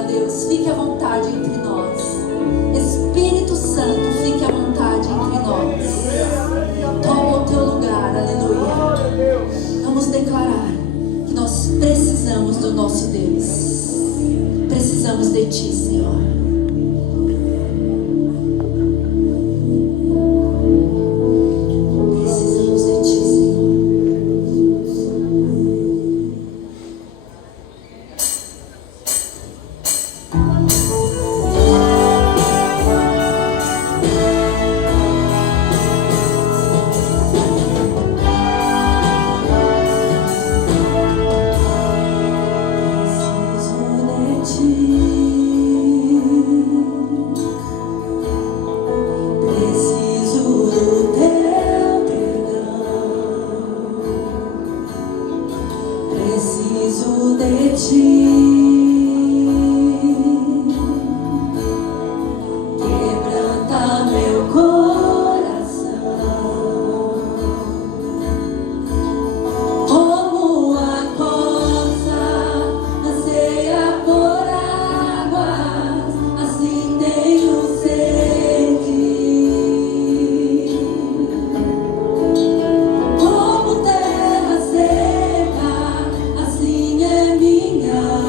ó Deus, fique à vontade entre nós. Espírito Santo, fique à vontade entre nós. Toma o teu lugar, aleluia. Vamos declarar que nós precisamos do nosso Deus. Precisamos de ti, Senhor. Como terra seca, assim é minha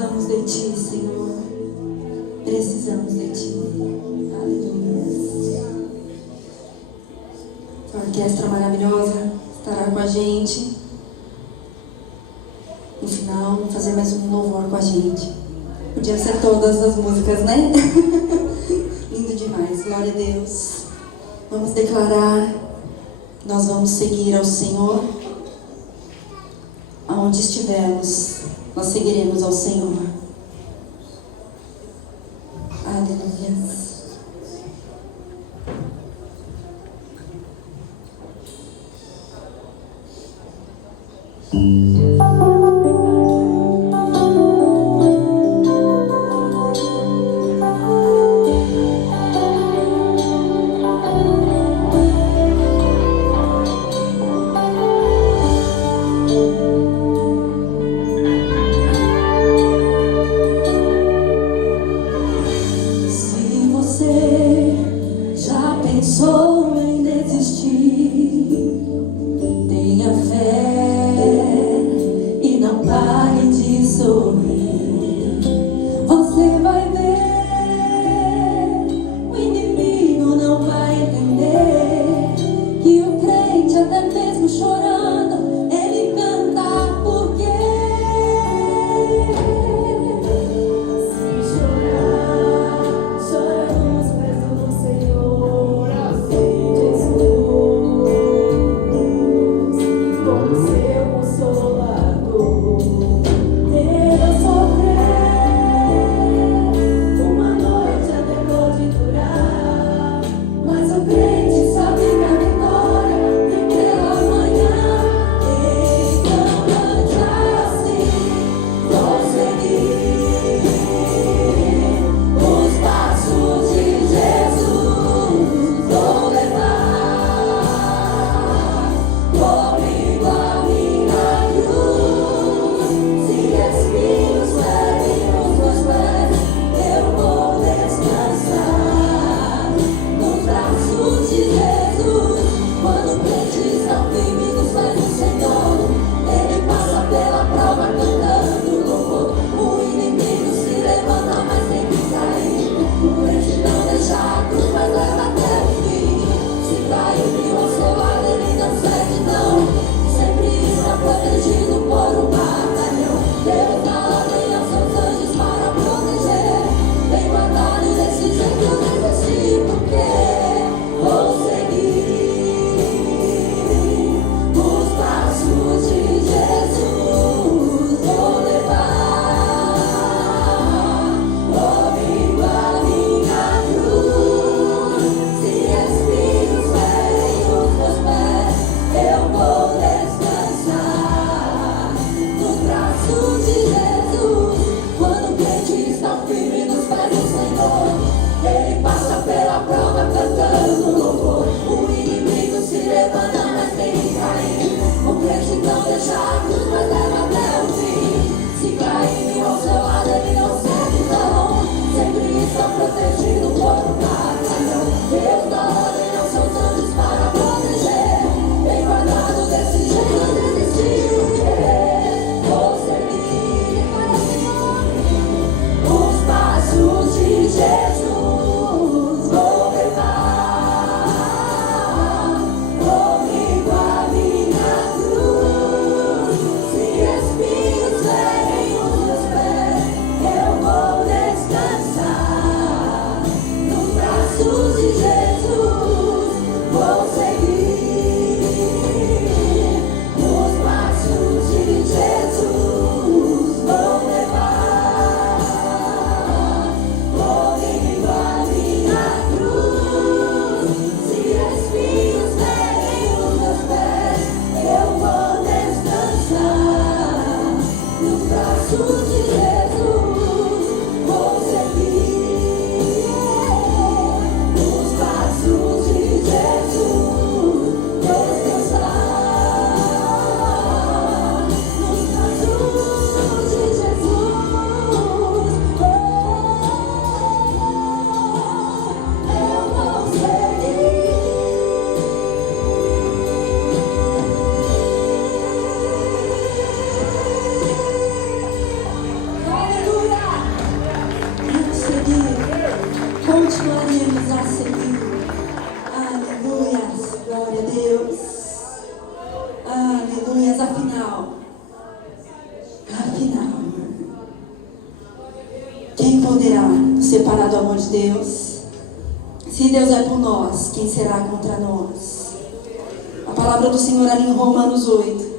Precisamos de Ti, Senhor. Precisamos de Ti. Aleluia. A orquestra maravilhosa estará com a gente. No final, fazer mais um louvor com a gente. Podia ser todas as músicas, né? Lindo demais, glória a Deus. Vamos declarar, nós vamos seguir ao Senhor. Aonde estivermos, nós seguiremos ao Senhor. Aleluia. continuaremos a seguir. Aleluia, glória a Deus. Aleluia, afinal, quem poderá nos separar do amor de Deus? Se Deus é por nós, quem será contra nós? A palavra do Senhor ali em Romanos 8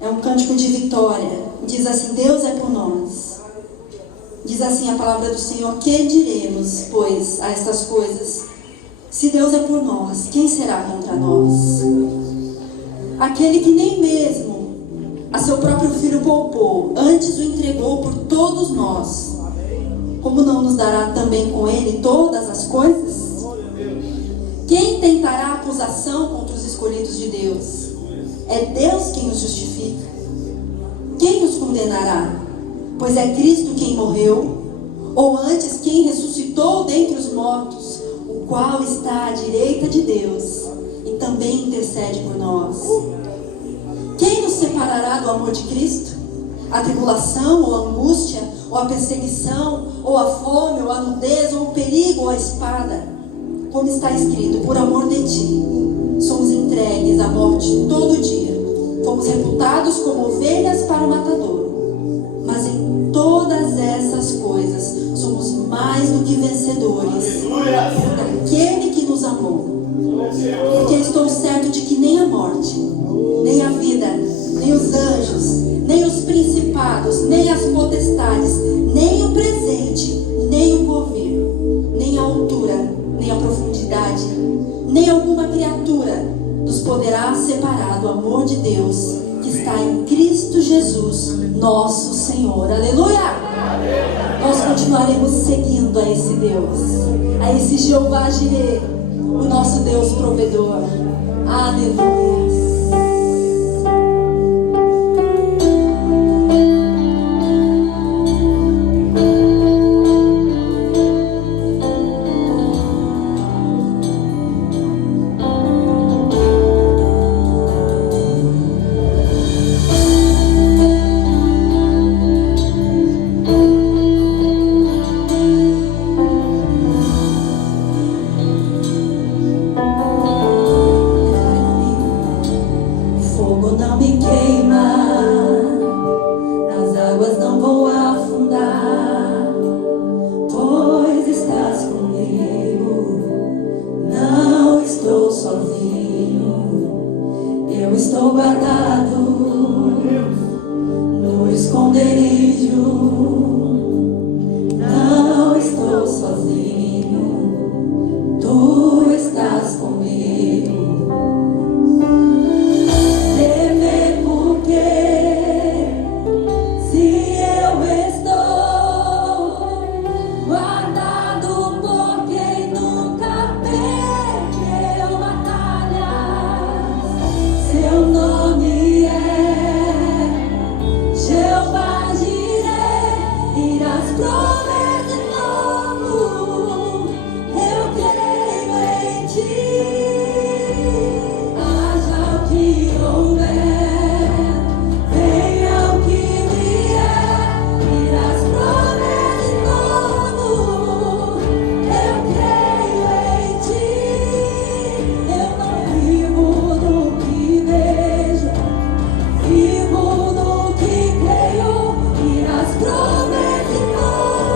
é um cântico de vitória. Diz assim: Deus é por nós. Diz assim a palavra do Senhor: que diremos, pois, a estas coisas? Se Deus é por nós, quem será contra nós? Aquele que nem mesmo a seu próprio filho poupou, antes o entregou por todos nós, como não nos dará também com ele todas as coisas? Quem tentará acusação contra os escolhidos de Deus? É Deus quem os justifica. Quem os condenará? Pois é Cristo quem morreu, ou antes quem ressuscitou dentre os mortos, o qual está à direita de Deus e também intercede por nós. Quem nos separará do amor de Cristo? A tribulação, ou a angústia, ou a perseguição, ou a fome, ou a nudez, ou o perigo, ou a espada? Como está escrito: por amor de ti, somos entregues à morte todo dia. Fomos reputados como ovelhas para o matador. Mas em todas essas coisas somos mais do que vencedores por aquele que nos amou. Porque estou certo de que nem a morte, nem a vida, nem os anjos, nem os principados, nem as potestades, nem o presente, nem o porvir, nem a altura, nem a profundidade, nem alguma criatura nos poderá separar do amor de Deus que está em Cristo Jesus, nosso Senhor. Aleluia! Nós continuaremos seguindo a esse Deus, a esse Jeová Jireh, o nosso Deus provedor. Aleluia! Vivo no que creio e nas promessas.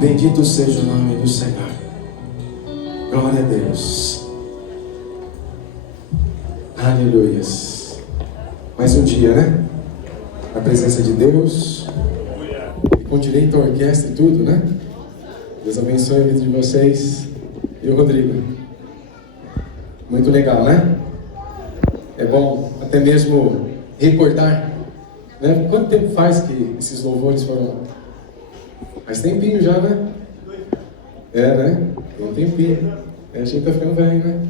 Bendito seja o nome do Senhor. Glória a Deus. Aleluias. Mais um dia, né? Na presença de Deus. Com direito à orquestra e tudo, né? Deus abençoe a vida de vocês. E o Rodrigo. Muito legal, né? É bom até mesmo recordar, né? Quanto tempo faz que esses louvores foram... Faz tempinho já, né? É, né? Tem um tempinho. A gente tá ficando velho, né?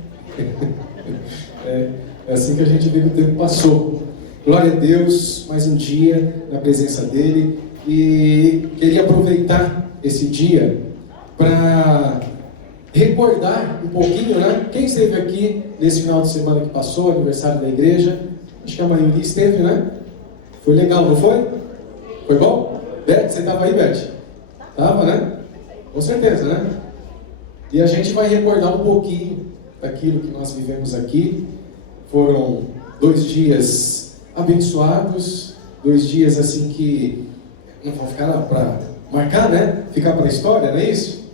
É assim que a gente vê que o tempo passou. Glória a Deus, mais um dia na presença dEle. E queria aproveitar esse dia para recordar um pouquinho, né? Quem esteve aqui nesse final de semana que passou, aniversário da igreja? Acho que a maioria esteve, né? Foi legal, não foi? Foi bom? Beth, você estava aí, Beth? Tava, né? Com certeza, né? E a gente vai recordar um pouquinho daquilo que nós vivemos aqui. Foram 2 dias abençoados, 2 dias assim que não vão ficar para marcar, né? Ficar para a história, não é isso?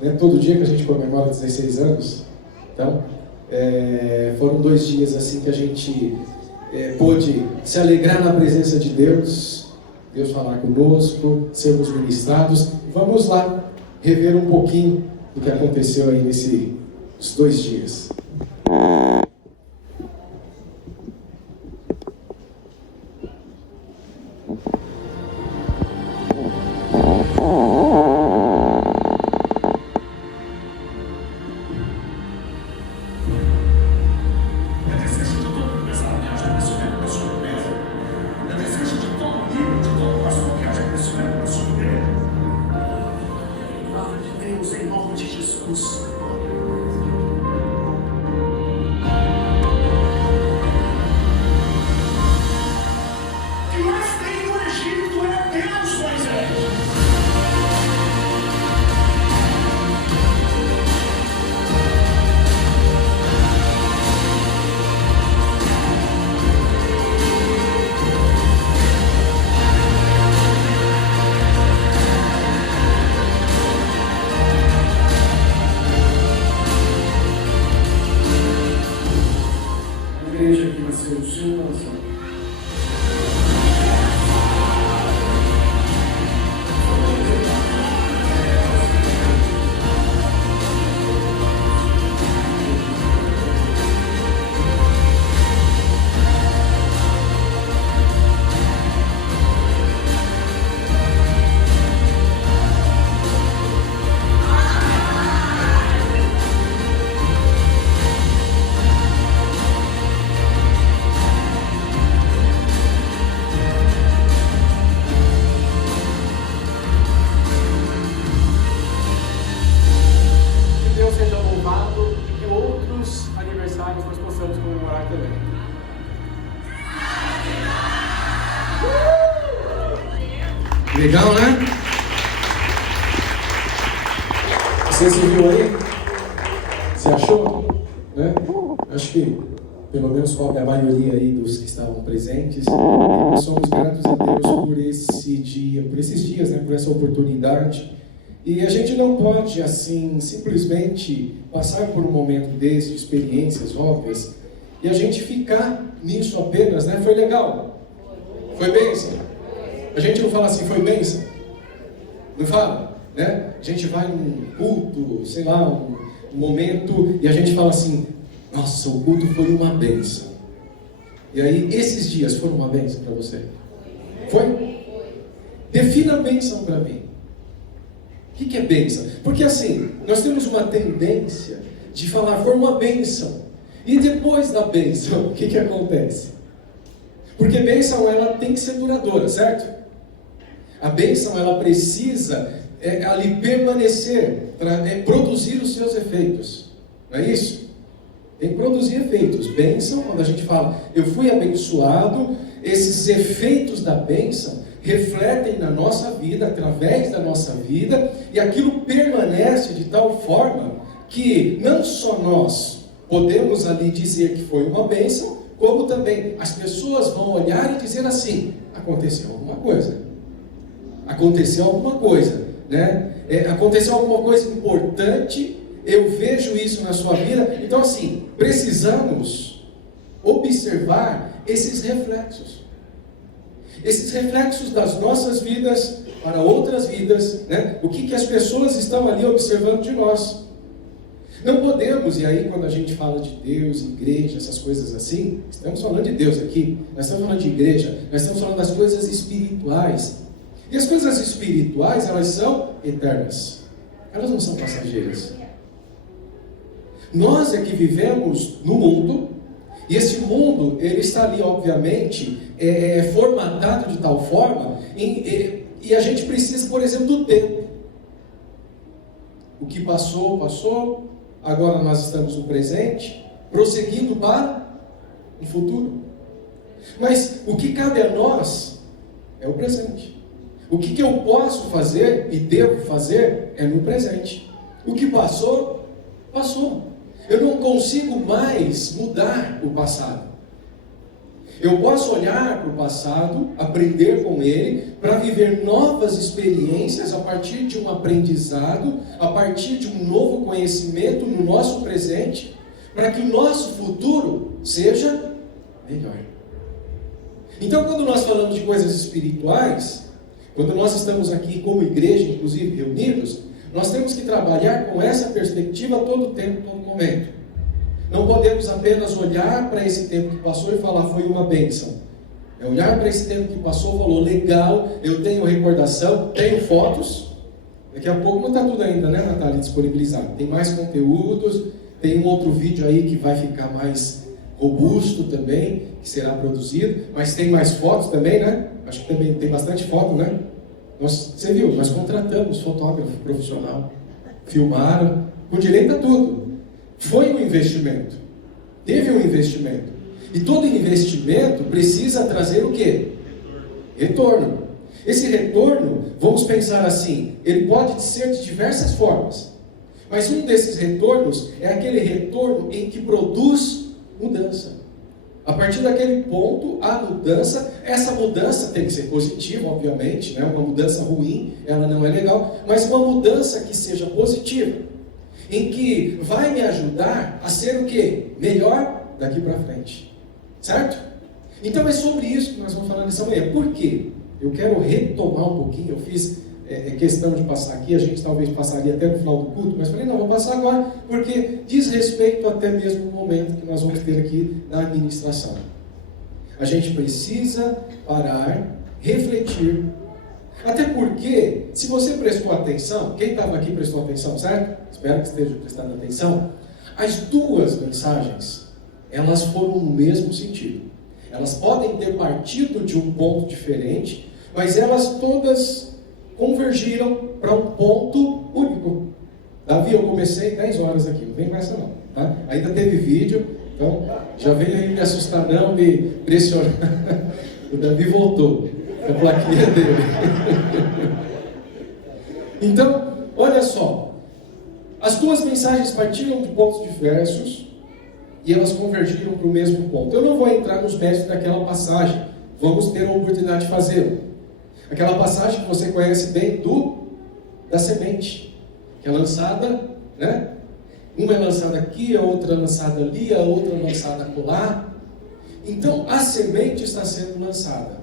Né? Todo dia que a gente comemora 16 anos. Então, foram 2 dias assim que a gente pôde se alegrar na presença de Deus. Deus falar conosco, sermos ministrados. Vamos lá rever um pouquinho do que aconteceu aí nesses 2 dias. Legal, né? Você se viu aí? Você achou? Né? Acho que pelo menos com a maioria aí dos que estavam presentes, nós somos gratos a Deus por esse dia, por esses dias, né, por essa oportunidade. E a gente não pode, assim, simplesmente passar por um momento desse, de experiências óbvias, e a gente ficar nisso apenas, né? Foi legal? Foi bênção? A gente não fala assim, foi bênção? Não fala? Né? A gente vai num culto, sei lá, um momento, e a gente fala assim, nossa, o culto foi uma bênção. E aí, esses dias foram uma bênção para você? Foi? Defina a bênção para mim. O que é bênção? Porque assim, nós temos uma tendência de falar, foi uma bênção. E depois da bênção, o que acontece? Porque bênção, ela tem que ser duradoura, certo? A bênção, ela precisa ali permanecer, produzir os seus efeitos. Não é isso? Tem que produzir efeitos. Bênção, quando a gente fala, eu fui abençoado, esses efeitos da bênção refletem na nossa vida, através da nossa vida, e aquilo permanece de tal forma que não só nós podemos ali dizer que foi uma bênção, como também as pessoas vão olhar e dizer assim, aconteceu alguma coisa. Aconteceu alguma coisa, né? Aconteceu alguma coisa importante, eu vejo isso na sua vida. Então assim, precisamos observar esses reflexos. Esses reflexos das nossas vidas para outras vidas, né? O que as pessoas estão ali observando de nós. Não podemos, e aí quando a gente fala de Deus, igreja, essas coisas assim, estamos falando de Deus aqui, nós estamos falando de igreja, nós estamos falando das coisas espirituais. E as coisas espirituais, elas são eternas, elas não são passageiras. Nós é que vivemos no mundo, e esse mundo, ele está ali, obviamente, formatado de tal forma, e a gente precisa, por exemplo, do tempo. O que passou, passou, agora nós estamos no presente, prosseguindo para o futuro. Mas o que cabe a nós é o presente. O que eu posso fazer e devo fazer é no presente. O que passou, passou. Eu não consigo mais mudar o passado. Eu posso olhar para o passado, aprender com ele, para viver novas experiências a partir de um aprendizado, a partir de um novo conhecimento no nosso presente, para que o nosso futuro seja melhor. Então, quando nós falamos de coisas espirituais, quando nós estamos aqui como igreja, inclusive reunidos, nós temos que trabalhar com essa perspectiva todo o tempo, todo momento. Não podemos apenas olhar para esse tempo que passou e falar, foi uma bênção. É olhar para esse tempo que passou e falou, legal, eu tenho recordação, tenho fotos. Daqui a pouco não está tudo ainda, né, Natália, disponibilizado. Tem mais conteúdos, tem um outro vídeo aí que vai ficar mais robusto também, que será produzido. Mas tem mais fotos também, né? Acho que também tem bastante foto, né? Você viu, nós contratamos fotógrafo profissional, filmaram, com direito a tudo. Foi um investimento, teve um investimento. E todo investimento precisa trazer o quê? Retorno. Esse retorno, vamos pensar assim, ele pode ser de diversas formas. Mas um desses retornos é aquele retorno em que produz mudança. A partir daquele ponto, a mudança, essa mudança tem que ser positiva, obviamente, né? Uma mudança ruim, ela não é legal, mas uma mudança que seja positiva, em que vai me ajudar a ser o quê? Melhor daqui para frente. Certo? Então é sobre isso que nós vamos falar nessa manhã. Por quê? Eu quero retomar um pouquinho, eu fiz questão de passar aqui, a gente talvez passaria até no final do culto, mas falei, não, vou passar agora, porque diz respeito até mesmo ao momento que nós vamos ter aqui na administração. A gente precisa parar, refletir, até porque, se você prestou atenção, quem estava aqui prestou atenção, certo? Espero que esteja prestando atenção. As duas mensagens, elas foram no mesmo sentido. Elas podem ter partido de um ponto diferente, mas elas todas convergiram para um ponto único. Davi, eu comecei 10 horas aqui, não vem com essa não. Tá? Ainda teve vídeo, então já veio aí me assustar não, me pressionar. O Davi voltou, a plaquinha dele. Então, olha só. As duas mensagens partiram de pontos diversos, e elas convergiram para o mesmo ponto. Eu não vou entrar nos méritos daquela passagem, vamos ter a oportunidade de fazê-lo. Aquela passagem que você conhece bem da semente, que é lançada, né? Uma é lançada aqui, a outra é lançada ali, a outra é lançada acolá. Então a semente está sendo lançada.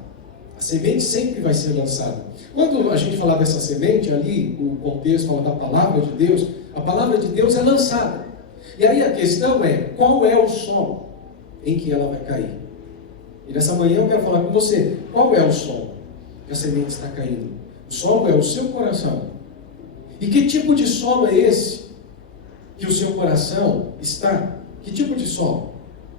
A semente sempre vai ser lançada. Quando a gente falar dessa semente, ali o contexto fala da palavra de Deus, a palavra de Deus é lançada. E aí a questão é, qual é o solo em que ela vai cair? E nessa manhã eu quero falar com você, qual é o solo que a semente está caindo? O solo é o seu coração. E que tipo de solo é esse que o seu coração está? Que tipo de solo?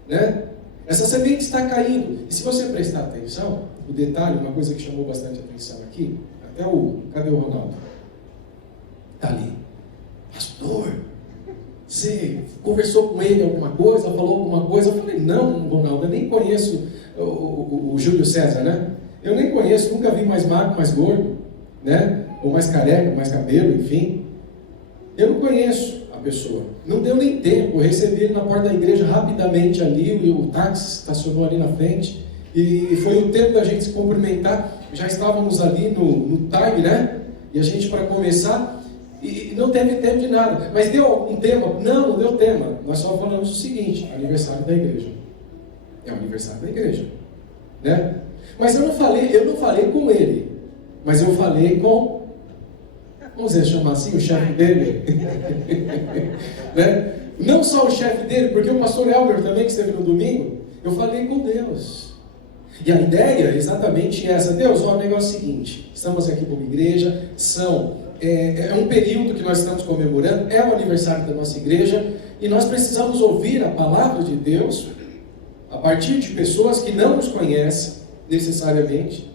Né? Essa semente está caindo. E se você prestar atenção, o detalhe, uma coisa que chamou bastante atenção aqui, cadê o Ronaldo? Está ali. Pastor, você conversou com ele alguma coisa, falou alguma coisa? Eu falei, não, Ronaldo, eu nem conheço o Júlio César, né? Eu nem conheço, nunca vi mais magro, mais gordo, né? Ou mais careca, mais cabelo, enfim. Eu não conheço a pessoa. Não deu nem tempo, eu recebi ele na porta da igreja rapidamente ali, o táxi estacionou ali na frente, e foi o tempo da gente se cumprimentar, já estávamos ali no time, né? E a gente para começar, e não teve tempo de nada. Mas deu algum tema? Não deu tema. Nós só falamos o seguinte, aniversário da igreja. É o aniversário da igreja, né? Mas eu não falei com ele, mas eu falei com, vamos dizer, chamar assim, o chefe dele. Né? Não só o chefe dele, porque o pastor Elber também, que esteve no domingo, eu falei com Deus. E a ideia é exatamente essa. Deus, o negócio é o seguinte, estamos aqui como igreja, é um período que nós estamos comemorando, é o aniversário da nossa igreja, e nós precisamos ouvir a palavra de Deus a partir de pessoas que não nos conhecem necessariamente,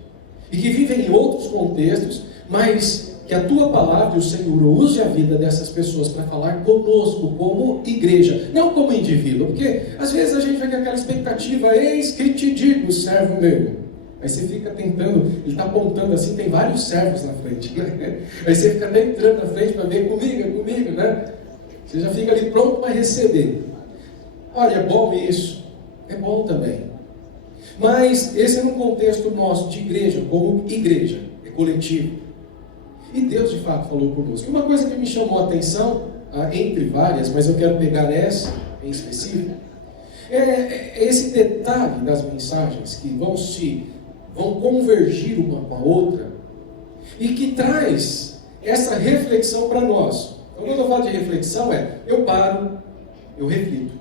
e que vivem em outros contextos, mas que a tua palavra e o Senhor use a vida dessas pessoas para falar conosco como igreja, não como indivíduo, porque às vezes a gente vai com aquela expectativa, eis que te digo, servo meu. Aí você fica tentando, ele está apontando assim, tem vários servos na frente, né? Aí você fica até entrando na frente para ver comigo, né? Você já fica ali pronto para receber. Olha, é bom isso, é bom também. Mas esse é um contexto nosso de igreja, como igreja, é coletivo. E Deus de fato falou conosco. Uma coisa que me chamou a atenção, entre várias, mas eu quero pegar essa em específico, é esse detalhe das mensagens que vão convergir uma com a outra e que traz essa reflexão para nós. Então, quando eu falo de reflexão eu paro, eu reflito,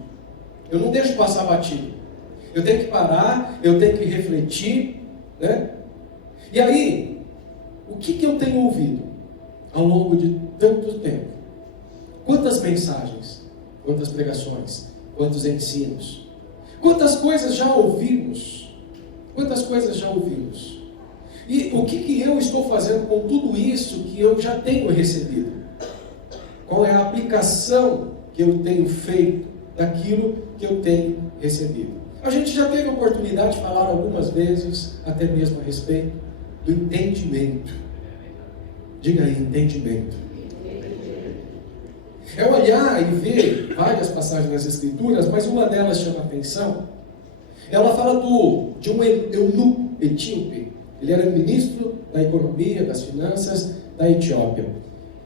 eu não deixo passar batido, eu tenho que parar, eu tenho que refletir, né? E aí, o que eu tenho ouvido ao longo de tanto tempo? Quantas mensagens, quantas pregações, quantos ensinos, quantas coisas já ouvimos? Quantas coisas já ouvimos? E o que eu estou fazendo com tudo isso que eu já tenho recebido? Qual é a aplicação que eu tenho feito daquilo que eu tenho recebido? A gente já teve a oportunidade de falar algumas vezes, até mesmo a respeito do entendimento. Diga aí, entendimento. É olhar e ver várias passagens nas Escrituras, mas uma delas chama a atenção. Ela fala de um eunuco etíope. Ele era ministro da economia, das finanças da Etiópia.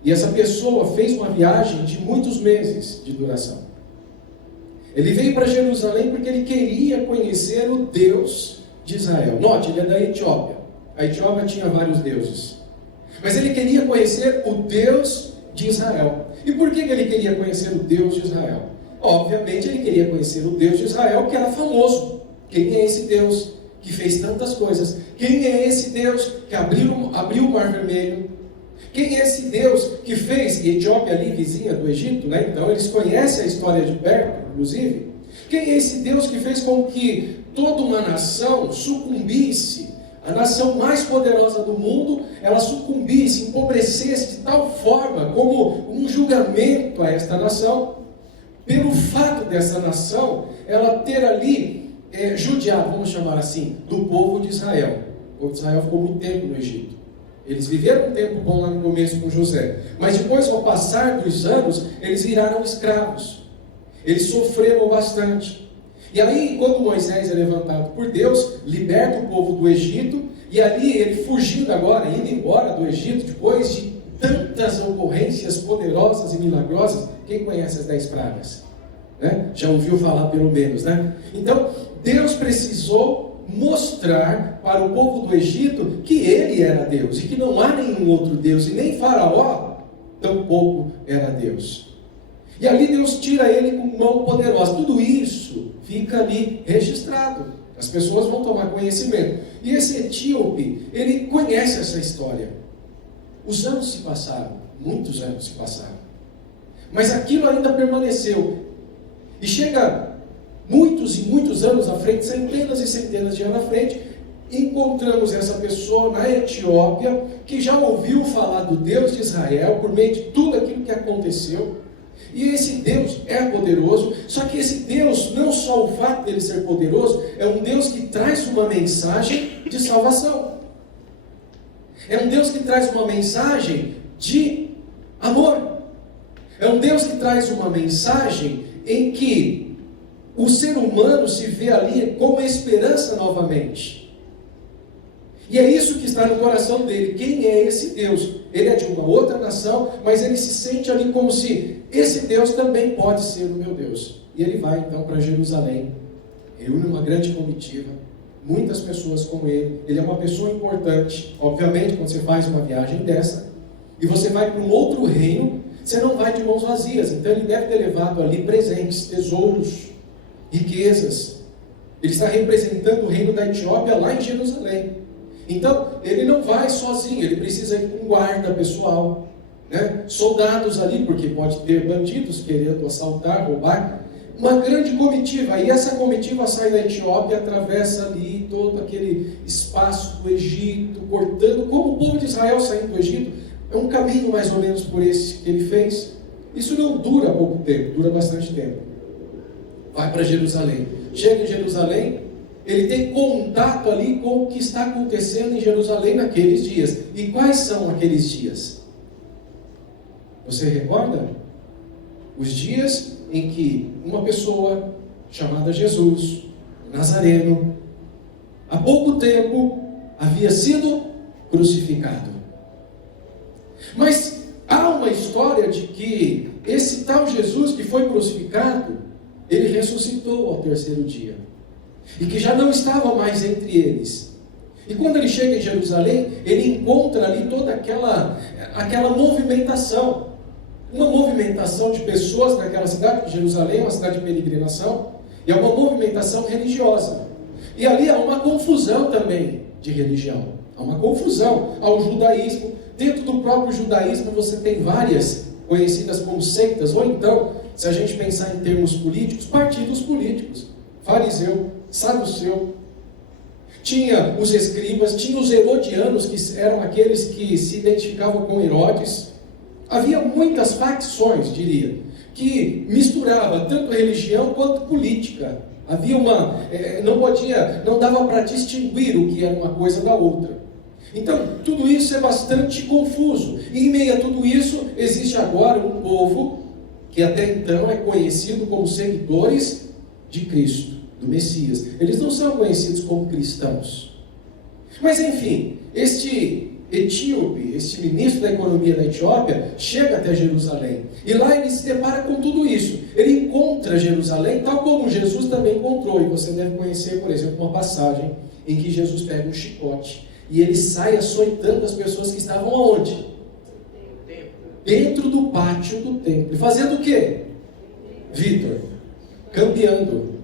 E essa pessoa fez uma viagem de muitos meses de duração. Ele veio para Jerusalém porque ele queria conhecer o Deus de Israel. Note, ele é da Etiópia. A Etiópia tinha vários deuses. Mas ele queria conhecer o Deus de Israel. E por que ele queria conhecer o Deus de Israel? Obviamente ele queria conhecer o Deus de Israel, que era famoso. Quem é esse Deus que fez tantas coisas? Quem é esse Deus que abriu o Mar Vermelho? Quem é esse Deus que fez, e Etiópia ali vizinha do Egito, né? Então eles conhecem a história de perto, inclusive. Quem é esse Deus que fez com que toda uma nação sucumbisse, a nação mais poderosa do mundo, ela sucumbisse, empobrecesse de tal forma como um julgamento a esta nação, pelo fato dessa nação, ela ter ali judiado, vamos chamar assim, do povo de Israel. O povo de Israel ficou muito tempo no Egito. Eles viveram um tempo bom lá no começo com José, mas depois, ao passar dos anos, eles viraram escravos. eles sofreram bastante. E aí, quando Moisés é levantado por Deus, liberta o povo do Egito, e ali ele fugindo agora, indo embora do Egito, depois de tantas ocorrências poderosas e milagrosas. Quem conhece as 10 pragas? Né? Já ouviu falar pelo menos, né? Então, Deus precisou mostrar para o povo do Egito que ele era Deus, e que não há nenhum outro Deus, e nem Faraó tampouco era Deus. E ali Deus tira ele com mão poderosa. Tudo isso fica ali registrado. As pessoas vão tomar conhecimento. E esse etíope, ele conhece essa história. Os anos se passaram, muitos anos se passaram, mas aquilo ainda permaneceu. E chega muitos e muitos anos à frente, centenas e centenas de anos à frente, encontramos essa pessoa na Etiópia, que já ouviu falar do Deus de Israel, por meio de tudo aquilo que aconteceu. E esse Deus é poderoso, só que esse Deus, não só o fato dele ser poderoso, é um Deus que traz uma mensagem de salvação. É um Deus que traz uma mensagem de amor. É um Deus que traz uma mensagem em que o ser humano se vê ali com esperança novamente. E é isso que está no coração dele. Quem é esse Deus? Ele é de uma outra nação, mas ele se sente ali como se esse Deus também pode ser o meu Deus. E ele vai então para Jerusalém, reúne uma grande comitiva, muitas pessoas com ele. Ele é uma pessoa importante. Obviamente, quando você faz uma viagem dessa, e você vai para um outro reino, você não vai de mãos vazias. Então ele deve ter levado ali presentes, tesouros, riquezas. Ele está representando o reino da Etiópia lá em Jerusalém. Então, ele não vai sozinho, ele precisa ir com guarda pessoal, né? Soldados ali, porque pode ter bandidos querendo assaltar, roubar. Uma grande comitiva, e essa comitiva sai da Etiópia, atravessa ali todo aquele espaço do Egito, cortando, como o povo de Israel saindo do Egito. É um caminho mais ou menos por esse que ele fez. Isso não dura pouco tempo, dura bastante tempo. Vai para Jerusalém. Chega em Jerusalém, ele tem contato ali com o que está acontecendo em Jerusalém naqueles dias. E quais são aqueles dias? Você recorda? Os dias em que uma pessoa chamada Jesus, Nazareno, há pouco tempo havia sido crucificado. Mas há uma história de que esse tal Jesus que foi crucificado, ele ressuscitou ao terceiro dia. E que já não estava mais entre eles. E quando ele chega em Jerusalém, ele encontra ali toda aquela movimentação. Uma movimentação de pessoas naquela cidade. Jerusalém é uma cidade de peregrinação, e é uma movimentação religiosa. E ali há uma confusão também de religião. Há uma confusão ao judaísmo. Dentro do próprio judaísmo você tem várias conhecidas como seitas, ou então, se a gente pensar em termos políticos, partidos políticos. Fariseu, saduceu, tinha os escribas, tinha os herodianos, que eram aqueles que se identificavam com Herodes. Havia muitas facções, diria, que misturava tanto religião quanto política. Havia não dava para distinguir o que era uma coisa da outra. Então, tudo isso é bastante confuso. E em meio a tudo isso, existe agora um povo que até então é conhecido como seguidores de Cristo, do Messias. Eles não são conhecidos como cristãos. Mas enfim, este etíope, este ministro da economia da Etiópia, chega até Jerusalém. E lá ele se depara com tudo isso. Ele encontra Jerusalém, tal como Jesus também encontrou. E você deve conhecer, por exemplo, uma passagem em que Jesus pega um chicote e ele sai açoitando as pessoas que estavam aonde? Dentro do pátio do templo. E fazendo o quê? Vitor? Cambiando,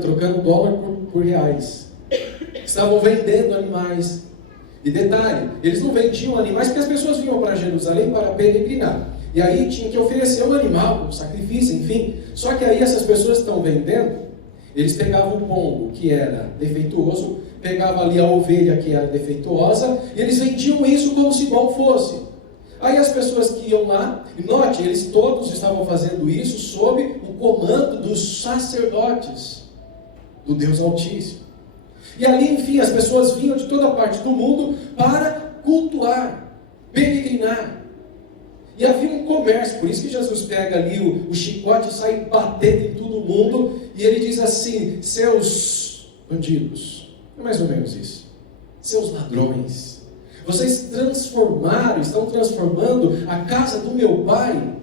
trocando dólar por reais. Estavam vendendo animais. E detalhe, eles não vendiam animais porque as pessoas vinham para Jerusalém para peregrinar. E aí tinha que oferecer um animal, um sacrifício, enfim. Só que aí essas pessoas estão vendendo, eles pegavam o pombo que era defeituoso, pegavam ali a ovelha que era defeituosa, e eles vendiam isso como se bom fosse. Aí as pessoas que iam lá, e note, eles todos estavam fazendo isso sob o comando dos sacerdotes do Deus Altíssimo. E ali, enfim, as pessoas vinham de toda parte do mundo para cultuar, peregrinar. E havia um comércio, por isso que Jesus pega ali o chicote e sai batendo em todo mundo, e ele diz assim: seus bandidos, é mais ou menos isso, seus ladrões, vocês estão transformando a casa do meu pai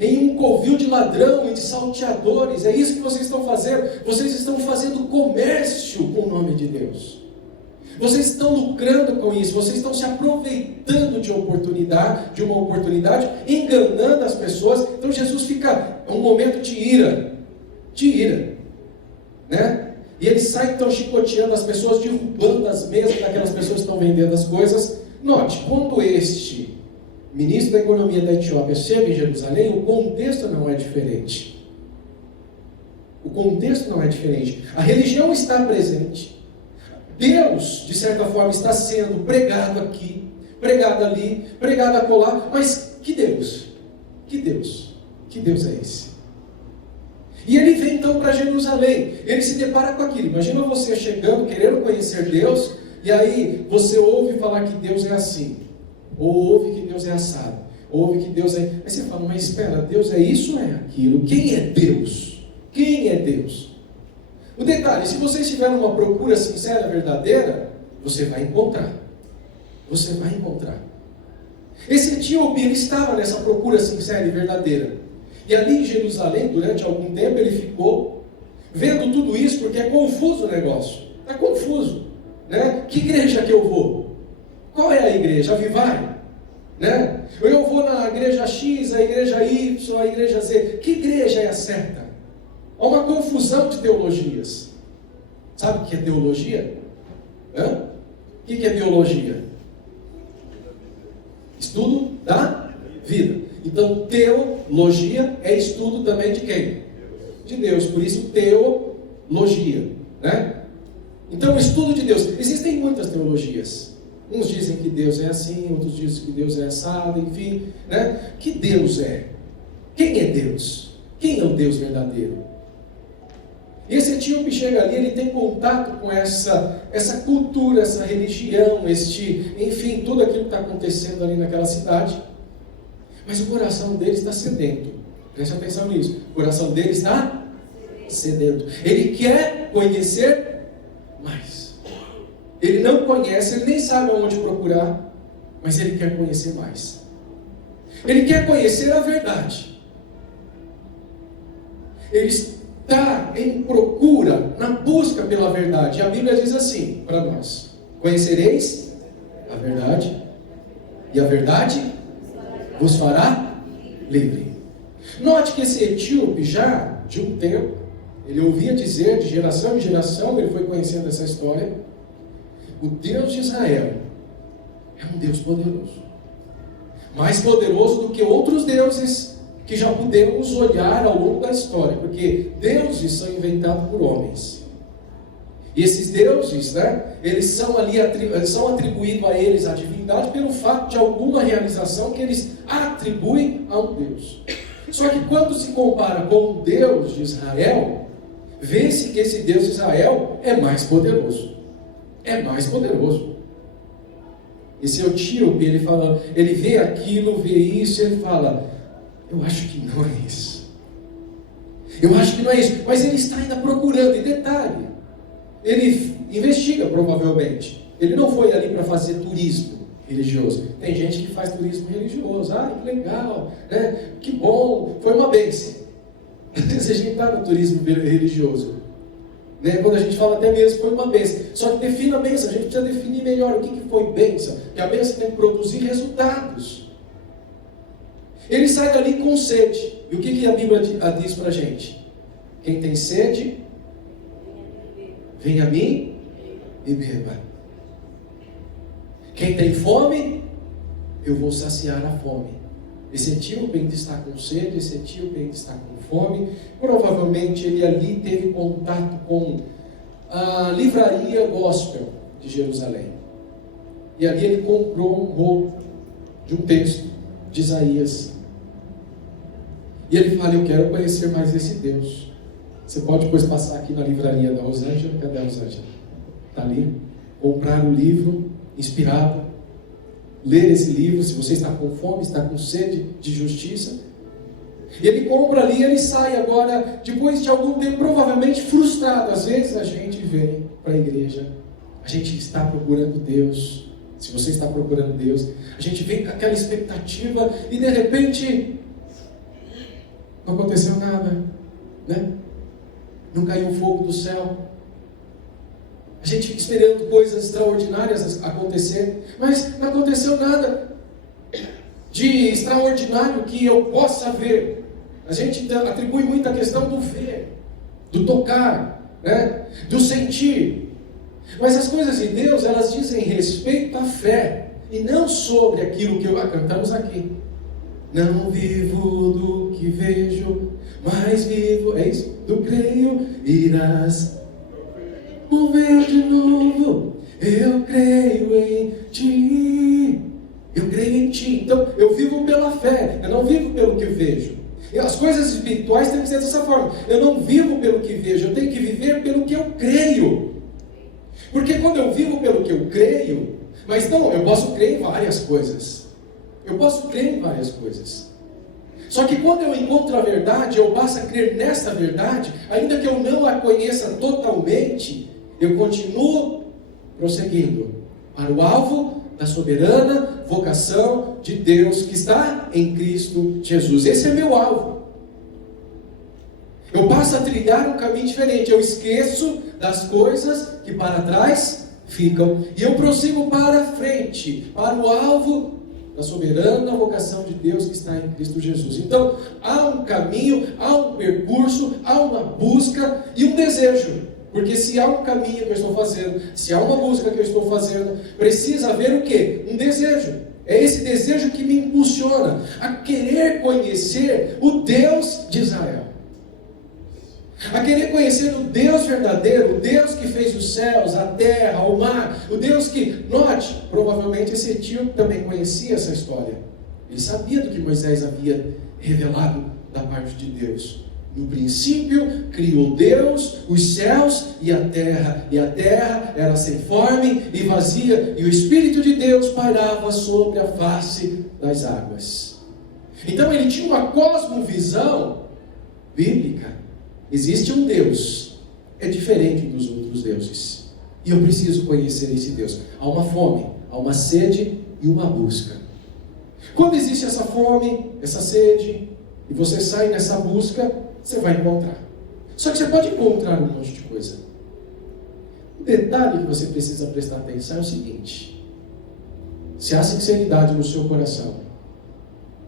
em um covil de ladrão e de salteadores. É isso que vocês estão fazendo. Vocês estão fazendo comércio com o nome de Deus. Vocês estão lucrando com isso. Vocês estão se aproveitando de uma oportunidade, enganando as pessoas. Então Jesus fica um momento de ira, né? E ele sai então chicoteando as pessoas, derrubando as mesas daquelas pessoas que estão vendendo as coisas. Note, quando este ministro da economia da Etiópia chega em Jerusalém, o contexto não é diferente. A religião está presente. Deus, de certa forma, está sendo pregado aqui, pregado ali, pregado acolá. Mas que Deus? Que Deus é esse? E ele vem então para Jerusalém. Ele se depara com aquilo. Imagina você chegando, querendo conhecer Deus, e aí você ouve falar que Deus é assim, ou ouve que Deus é assado, ou ouve que Deus é... Aí você fala, mas espera, Deus é isso ou é aquilo? Quem é Deus? O detalhe, se você estiver numa procura sincera, verdadeira, você vai encontrar. Esse etíope, ele estava nessa procura sincera e verdadeira. E ali em Jerusalém, durante algum tempo, ele ficou vendo tudo isso, porque é confuso o negócio. É confuso, né? Que igreja que eu vou? Qual é a igreja? A Vivai? Né? Eu vou na igreja X, a igreja Y, a igreja Z. Que igreja é a certa? Há uma confusão de teologias. Sabe o que é teologia? O que é teologia? Estudo da vida. Então, teologia é estudo também de quem? De Deus. Por isso, teologia, né? Então, o estudo de Deus. Existem muitas teologias. Uns dizem que Deus é assim, outros dizem que Deus é assado, enfim, né? Que Deus é? Quem é Deus? Quem é o Deus verdadeiro? E esse etíope chega ali, ele tem contato com essa cultura, essa religião, enfim, tudo aquilo que está acontecendo ali naquela cidade. Mas o coração dele está sedento. Preste atenção nisso. O coração dele está sedento. Ele quer conhecer mais. Ele não conhece, ele nem sabe aonde procurar, mas ele quer conhecer mais. Ele quer conhecer a verdade. Ele está em procura, na busca pela verdade. E a Bíblia diz assim para nós: conhecereis a verdade, e a verdade vos fará livre. Note que esse etíope, já de um tempo, ele ouvia dizer, de geração em geração, ele foi conhecendo essa história: o Deus de Israel é um Deus poderoso, mais poderoso do que outros deuses que já podemos olhar ao longo da história, porque deuses são inventados por homens. E esses deuses, né, eles são atribuídos a eles a divindade pelo fato de alguma realização que eles atribuem a um Deus. Só que quando se compara com o Deus de Israel, vê-se que esse Deus de Israel é mais poderoso. É mais poderoso. Esse etíope, ele vê aquilo, vê isso, ele fala: eu acho que não é isso. Eu acho que não é isso. Mas ele está ainda procurando. E detalhe, ele investiga provavelmente. Ele não foi ali para fazer turismo religioso. Tem gente que faz turismo religioso. Ah, que legal, né? Que bom, foi uma bênção. Às vezes a gente está no turismo religioso, né? Quando a gente fala até mesmo foi uma bênção. Só que defina a bênção. A gente precisa definir melhor o que foi bênção. Porque a bênção tem que produzir resultados. Ele sai dali com sede. E o que a Bíblia diz para a gente? Quem tem sede, venha a mim e beba. Quem tem fome, eu vou saciar a fome. Esse etíope ainda está com sede, esse etíope ainda está com fome. Provavelmente ele ali teve contato com a livraria gospel de Jerusalém. E ali ele comprou um rolo de um texto de Isaías. E ele fala: eu quero conhecer mais esse Deus. Você pode depois passar aqui na livraria da Rosângela. Cadê a Rosângela? Está ali. Comprar o livro inspirado. ler esse livro, se você está com fome, está com sede de justiça. E ele compra ali, ele sai agora, depois de algum tempo, provavelmente frustrado. Às vezes a gente vem para a igreja, a gente está procurando Deus. Se você está procurando Deus, a gente vem com aquela expectativa e de repente não aconteceu nada, né? Não caiu fogo do céu. A gente fica esperando coisas extraordinárias acontecer, mas não aconteceu nada de extraordinário que eu possa ver. A gente atribui muita questão do ver, do tocar, né? Do sentir. Mas as coisas de Deus, elas dizem respeito à fé, e não sobre aquilo que cantamos aqui. Não vivo do que vejo, mas vivo, é isso? Do creio, irás mover de novo. Eu creio em ti. Eu creio em ti. Então, eu vivo pela fé, eu não vivo pelo que vejo. As coisas espirituais têm que ser dessa forma. Eu não vivo pelo que vejo, eu tenho que viver pelo que eu creio. Porque quando eu vivo pelo que eu creio, mas não, eu posso crer em várias coisas. Eu posso crer em várias coisas. Só que quando eu encontro a verdade, eu passo a crer nessa verdade, ainda que eu não a conheça totalmente, eu continuo prosseguindo para o alvo da soberana vocação de Deus que está em Cristo Jesus. Esse é meu alvo. Eu passo a trilhar um caminho diferente. Eu esqueço das coisas que para trás ficam e eu prossigo para frente, para o alvo da soberana vocação de Deus que está em Cristo Jesus. Então, há um caminho, há um percurso, há uma busca e um desejo. Porque se há um caminho que eu estou fazendo, se há uma busca que eu estou fazendo, precisa haver o quê? Um desejo. É esse desejo que me impulsiona a querer conhecer o Deus de Israel. A querer conhecer o Deus verdadeiro, o Deus que fez os céus, a terra, o mar, o Deus que, note, provavelmente esse etíope também conhecia essa história. Ele sabia do que Moisés havia revelado da parte de Deus. No princípio, criou Deus os céus e a terra era sem forma e vazia, e o Espírito de Deus pairava sobre a face das águas. Então ele tinha uma cosmovisão bíblica. Existe um Deus, é diferente dos outros deuses, e eu preciso conhecer esse Deus. Há uma fome, há uma sede e uma busca. Quando existe essa fome, essa sede, e você sai nessa busca, você vai encontrar. Só que você pode encontrar um monte de coisa. Um detalhe que você precisa prestar atenção é o seguinte: se há sinceridade no seu coração,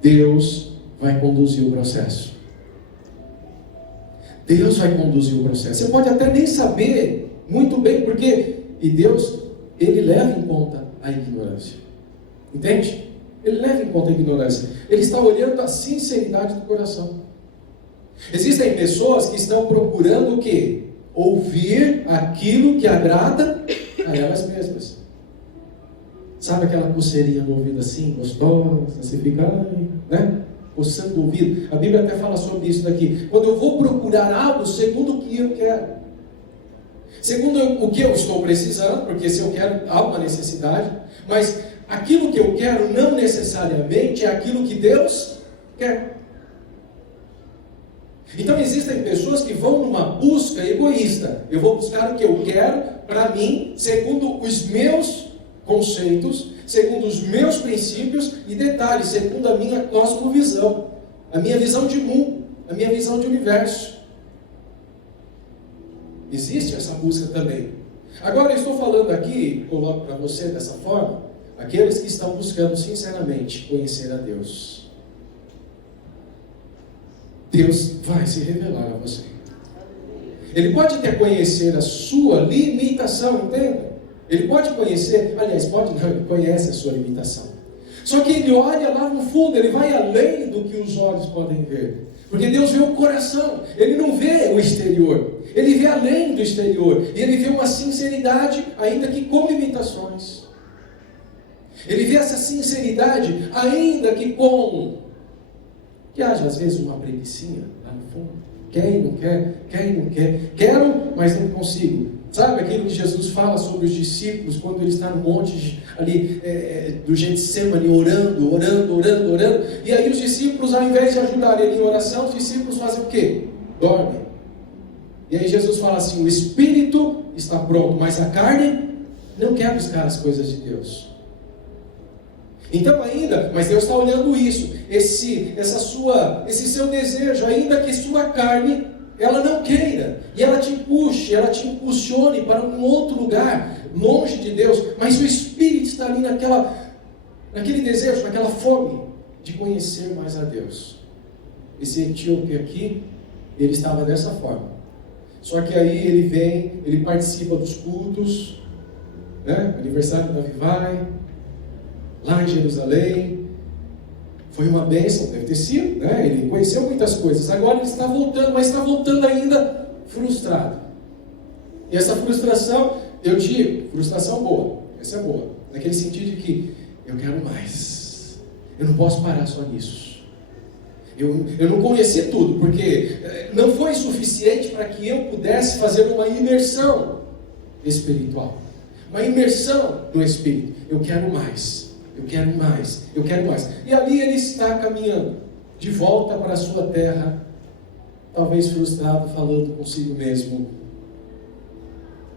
Deus vai conduzir o processo. Deus vai conduzir o processo. Você pode até nem saber muito bem porque, e Deus, Ele leva em conta a ignorância. Entende? Ele leva em conta a ignorância. Ele está olhando a sinceridade do coração. Existem pessoas que estão procurando o quê? Ouvir aquilo que agrada a elas mesmas. Sabe aquela pulseirinha no ouvido assim, gostosa, você fica, né? Coçando o ouvido. A Bíblia até fala sobre isso daqui. Quando eu vou procurar algo segundo o que eu quero, segundo o que eu estou precisando, porque se eu quero, há uma necessidade, mas aquilo que eu quero não necessariamente é aquilo que Deus quer. Então existem pessoas que vão numa busca egoísta. Eu vou buscar o que eu quero para mim, segundo os meus conceitos, segundo os meus princípios e detalhes, segundo a minha cosmovisão, a minha visão de mundo, a minha visão de universo. Existe essa busca também. Agora eu estou falando aqui, coloco para você dessa forma, aqueles que estão buscando sinceramente conhecer a Deus. Deus vai se revelar a você. Ele pode até conhecer a sua limitação, entenda? Ele pode conhecer, aliás, pode não, ele conhece a sua limitação. Só que ele olha lá no fundo, ele vai além do que os olhos podem ver. Porque Deus vê o coração, ele não vê o exterior, ele vê além do exterior. E ele vê uma sinceridade, ainda que com limitações. Ele vê essa sinceridade, ainda que com... que haja às vezes uma preguicinha lá no fundo. Quer e não quer, quer e não quer. Quero, mas não consigo. Sabe aquilo que Jesus fala sobre os discípulos, quando ele está no monte ali do Getsemane, orando. E aí os discípulos, ao invés de ajudarem ele em oração, os discípulos fazem o quê? Dormem. E aí Jesus fala assim, o espírito está pronto, mas a carne não quer buscar as coisas de Deus. Então mas Deus está olhando isso, esse seu desejo, ainda que sua carne, ela não queira, e ela te puxe, ela te impulsione para um outro lugar, longe de Deus, mas o Espírito está ali naquele desejo, naquela fome de conhecer mais a Deus. Esse etíope aqui, ele estava dessa forma. Só que aí ele vem, ele participa dos cultos, né? Aniversário da Vivai, lá em Jerusalém. Foi uma bênção, deve ter sido, né? Ele conheceu muitas coisas. Agora ele está voltando, mas está voltando ainda frustrado. E essa frustração, eu digo, frustração boa. Essa é boa. Naquele sentido de que eu quero mais. Eu não posso parar só nisso. Eu não conheci tudo, porque não foi suficiente para que eu pudesse fazer uma imersão espiritual. Uma imersão no Espírito. Eu quero mais. Eu quero mais, eu quero mais. E ali ele está caminhando de volta para a sua terra, talvez frustrado, falando consigo mesmo: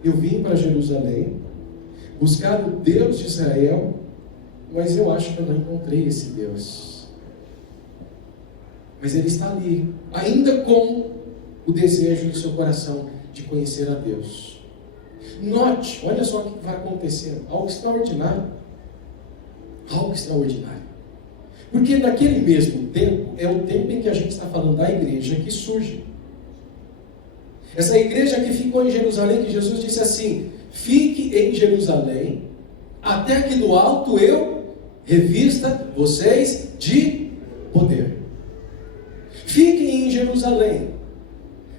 eu vim para Jerusalém buscar o Deus de Israel, mas eu acho que eu não encontrei esse Deus. Mas ele está ali, ainda com o desejo do seu coração de conhecer a Deus. Note, olha só o que vai acontecendo, algo extraordinário. Algo extraordinário. Porque naquele mesmo tempo, é o tempo em que a gente está falando da igreja que surge. Essa igreja que ficou em Jerusalém, que Jesus disse assim: fique em Jerusalém, até que do alto eu revista vocês de poder. Fiquem em Jerusalém.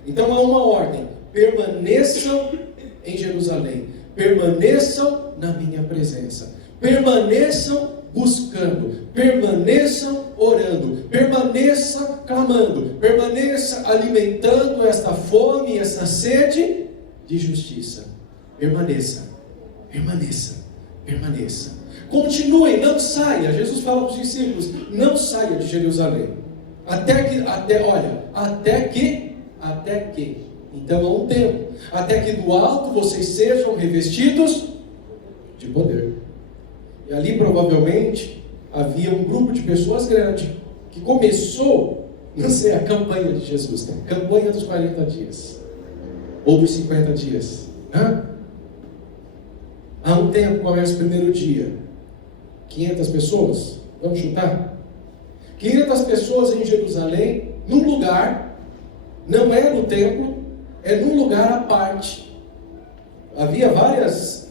Então há uma ordem: permaneçam em Jerusalém, permaneçam na minha presença, permaneçam buscando, permaneçam orando, permaneça clamando, permaneça alimentando esta fome, esta sede de justiça. Permaneça, permaneça, permaneça. Continue, não saia. Jesus fala para os discípulos: não saia de Jerusalém. Até que. Então há um tempo. Até que do alto vocês sejam revestidos de poder. E ali provavelmente havia um grupo de pessoas grande que começou, não sei, a campanha de Jesus, a campanha dos 40 dias ou dos 50 dias. Há um tempo começa o primeiro dia, 500 pessoas, vamos chutar? 500 pessoas em Jerusalém, num lugar, não é no templo, é num lugar à parte. Havia vários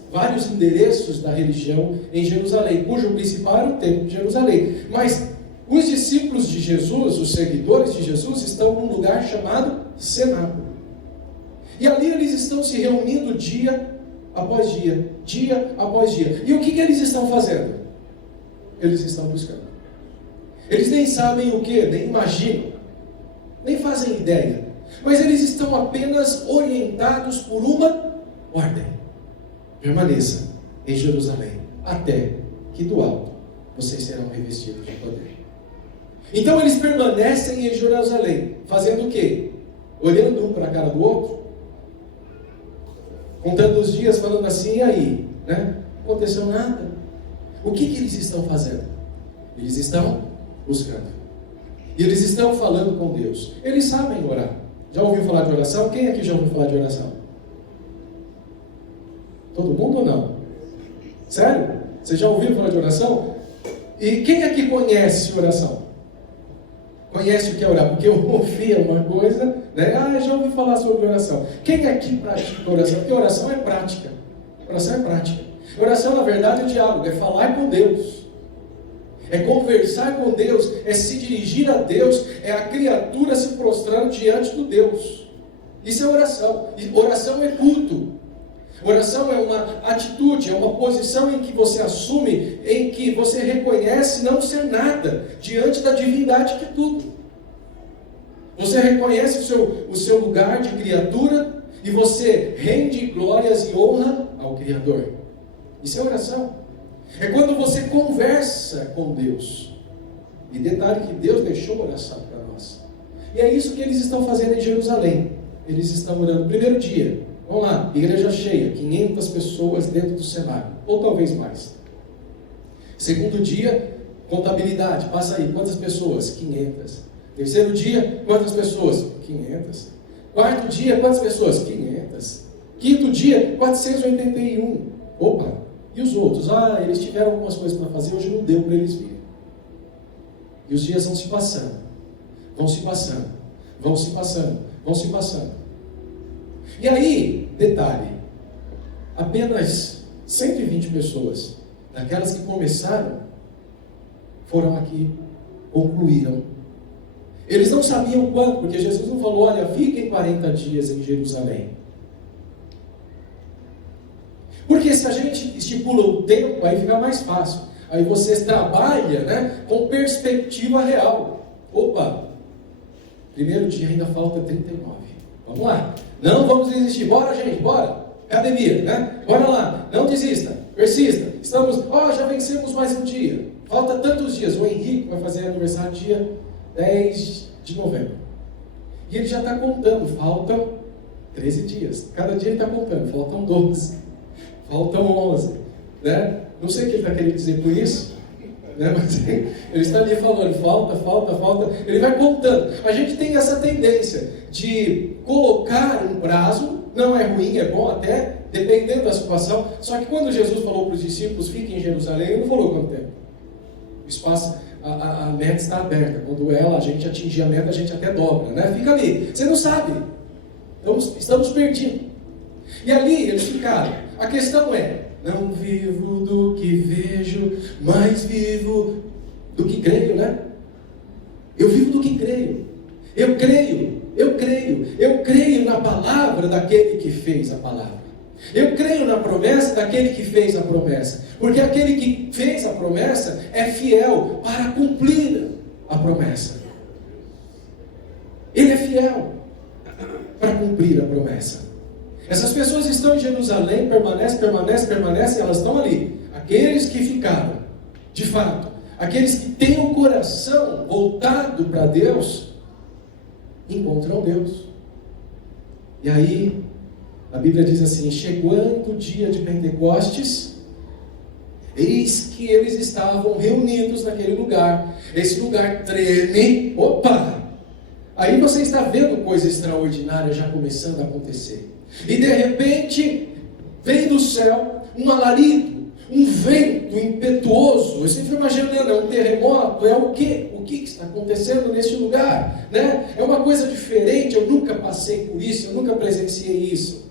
endereços da religião em Jerusalém, cujo principal era o templo de Jerusalém. Mas os discípulos de Jesus, os seguidores de Jesus, estão num lugar chamado cenáculo. E ali eles estão se reunindo dia após dia, dia após dia. E o que eles estão fazendo? Eles estão buscando. Eles nem sabem o que, nem imaginam, nem fazem ideia. Mas eles estão apenas orientados por uma ordem: permaneça em Jerusalém, até que do alto vocês serão revestidos de poder. Então eles permanecem em Jerusalém, fazendo o quê? Olhando um para a cara do outro, contando os dias, falando assim: e aí? Né? Não aconteceu nada. O que eles estão fazendo? Eles estão buscando. E eles estão falando com Deus. Eles sabem orar. Já ouviu falar de oração? Quem aqui já ouviu falar de oração? Todo mundo ou não? Sério? Você já ouviu falar de oração? E quem aqui conhece oração? Conhece o que é orar? Porque eu ouvi uma coisa, né? Já ouvi falar sobre oração. Quem aqui pratica oração? Porque oração é prática. Oração é prática. Oração, na verdade, é diálogo, é falar com Deus. É conversar com Deus, é se dirigir a Deus, é a criatura se prostrando diante do Deus. Isso é oração. E oração é culto. Oração é uma atitude, é uma posição em que você assume, em que você reconhece não ser nada diante da divindade que é tudo. Você reconhece o seu lugar de criatura e você rende glórias e honra ao Criador. Isso é oração. É quando você conversa com Deus. E detalhe que Deus deixou oração para nós. E é isso que eles estão fazendo em Jerusalém. Eles estão orando. Primeiro dia, vamos lá, igreja cheia, 500 pessoas dentro do cenário, ou talvez mais. Segundo dia, contabilidade, passa aí, quantas pessoas? 500. Terceiro dia, quantas pessoas? 500. Quarto dia, quantas pessoas? 500. Quinto dia, 481. Opa, e os outros? Eles tiveram algumas coisas para fazer, hoje não deu para eles virem. E os dias vão se passando, vão se passando, vão se passando, vão se passando. E aí, detalhe, apenas 120 pessoas, daquelas que começaram, foram aqui, concluíram. Eles não sabiam quanto, porque Jesus não falou, olha, fiquem 40 dias em Jerusalém. Porque se a gente estipula o tempo, aí fica mais fácil. Aí você trabalha, né, com perspectiva real. Opa, primeiro dia ainda falta 39. Vamos lá. Não vamos desistir. Bora, gente, bora. Academia, né? Bora lá. Não desista. Persista. Estamos, já vencemos mais um dia. Falta tantos dias. O Henrique vai fazer aniversário dia 10 de novembro. E ele já está contando. Faltam 13 dias. Cada dia ele está contando. Faltam 12. Faltam 11. Né? Não sei o que ele está querendo dizer com isso, né? Mas ele está ali falando, falta. Ele vai contando. A gente tem essa tendência de colocar um prazo, não é ruim, é bom até, dependendo da situação. Só que quando Jesus falou para os discípulos, fiquem em Jerusalém, ele não falou quanto tempo. O espaço, a meta está aberta. Quando a gente atingir a meta, a gente até dobra, né? Fica ali. Você não sabe. Então, estamos perdidos. E ali eles ficaram. A questão é, não vivo do que vejo, mas vivo do que creio, né? Eu vivo do que creio. Eu creio na palavra daquele que fez a palavra. Eu creio na promessa daquele que fez a promessa. Porque aquele que fez a promessa é fiel para cumprir a promessa. Ele é fiel para cumprir a promessa. Essas pessoas estão em Jerusalém, permanecem, elas estão ali. Aqueles que ficaram, de fato, aqueles que têm o coração voltado para Deus, encontram Deus. E aí, a Bíblia diz assim, chegando o dia de Pentecostes, eis que eles estavam reunidos naquele lugar. Esse lugar treme, opa! Aí você está vendo coisa extraordinária já começando a acontecer. E de repente, vem do céu um alarido, um vento impetuoso. Você fica imaginando, é um terremoto, é o quê? O que está acontecendo nesse lugar? Né? É uma coisa diferente, eu nunca passei por isso, eu nunca presenciei isso.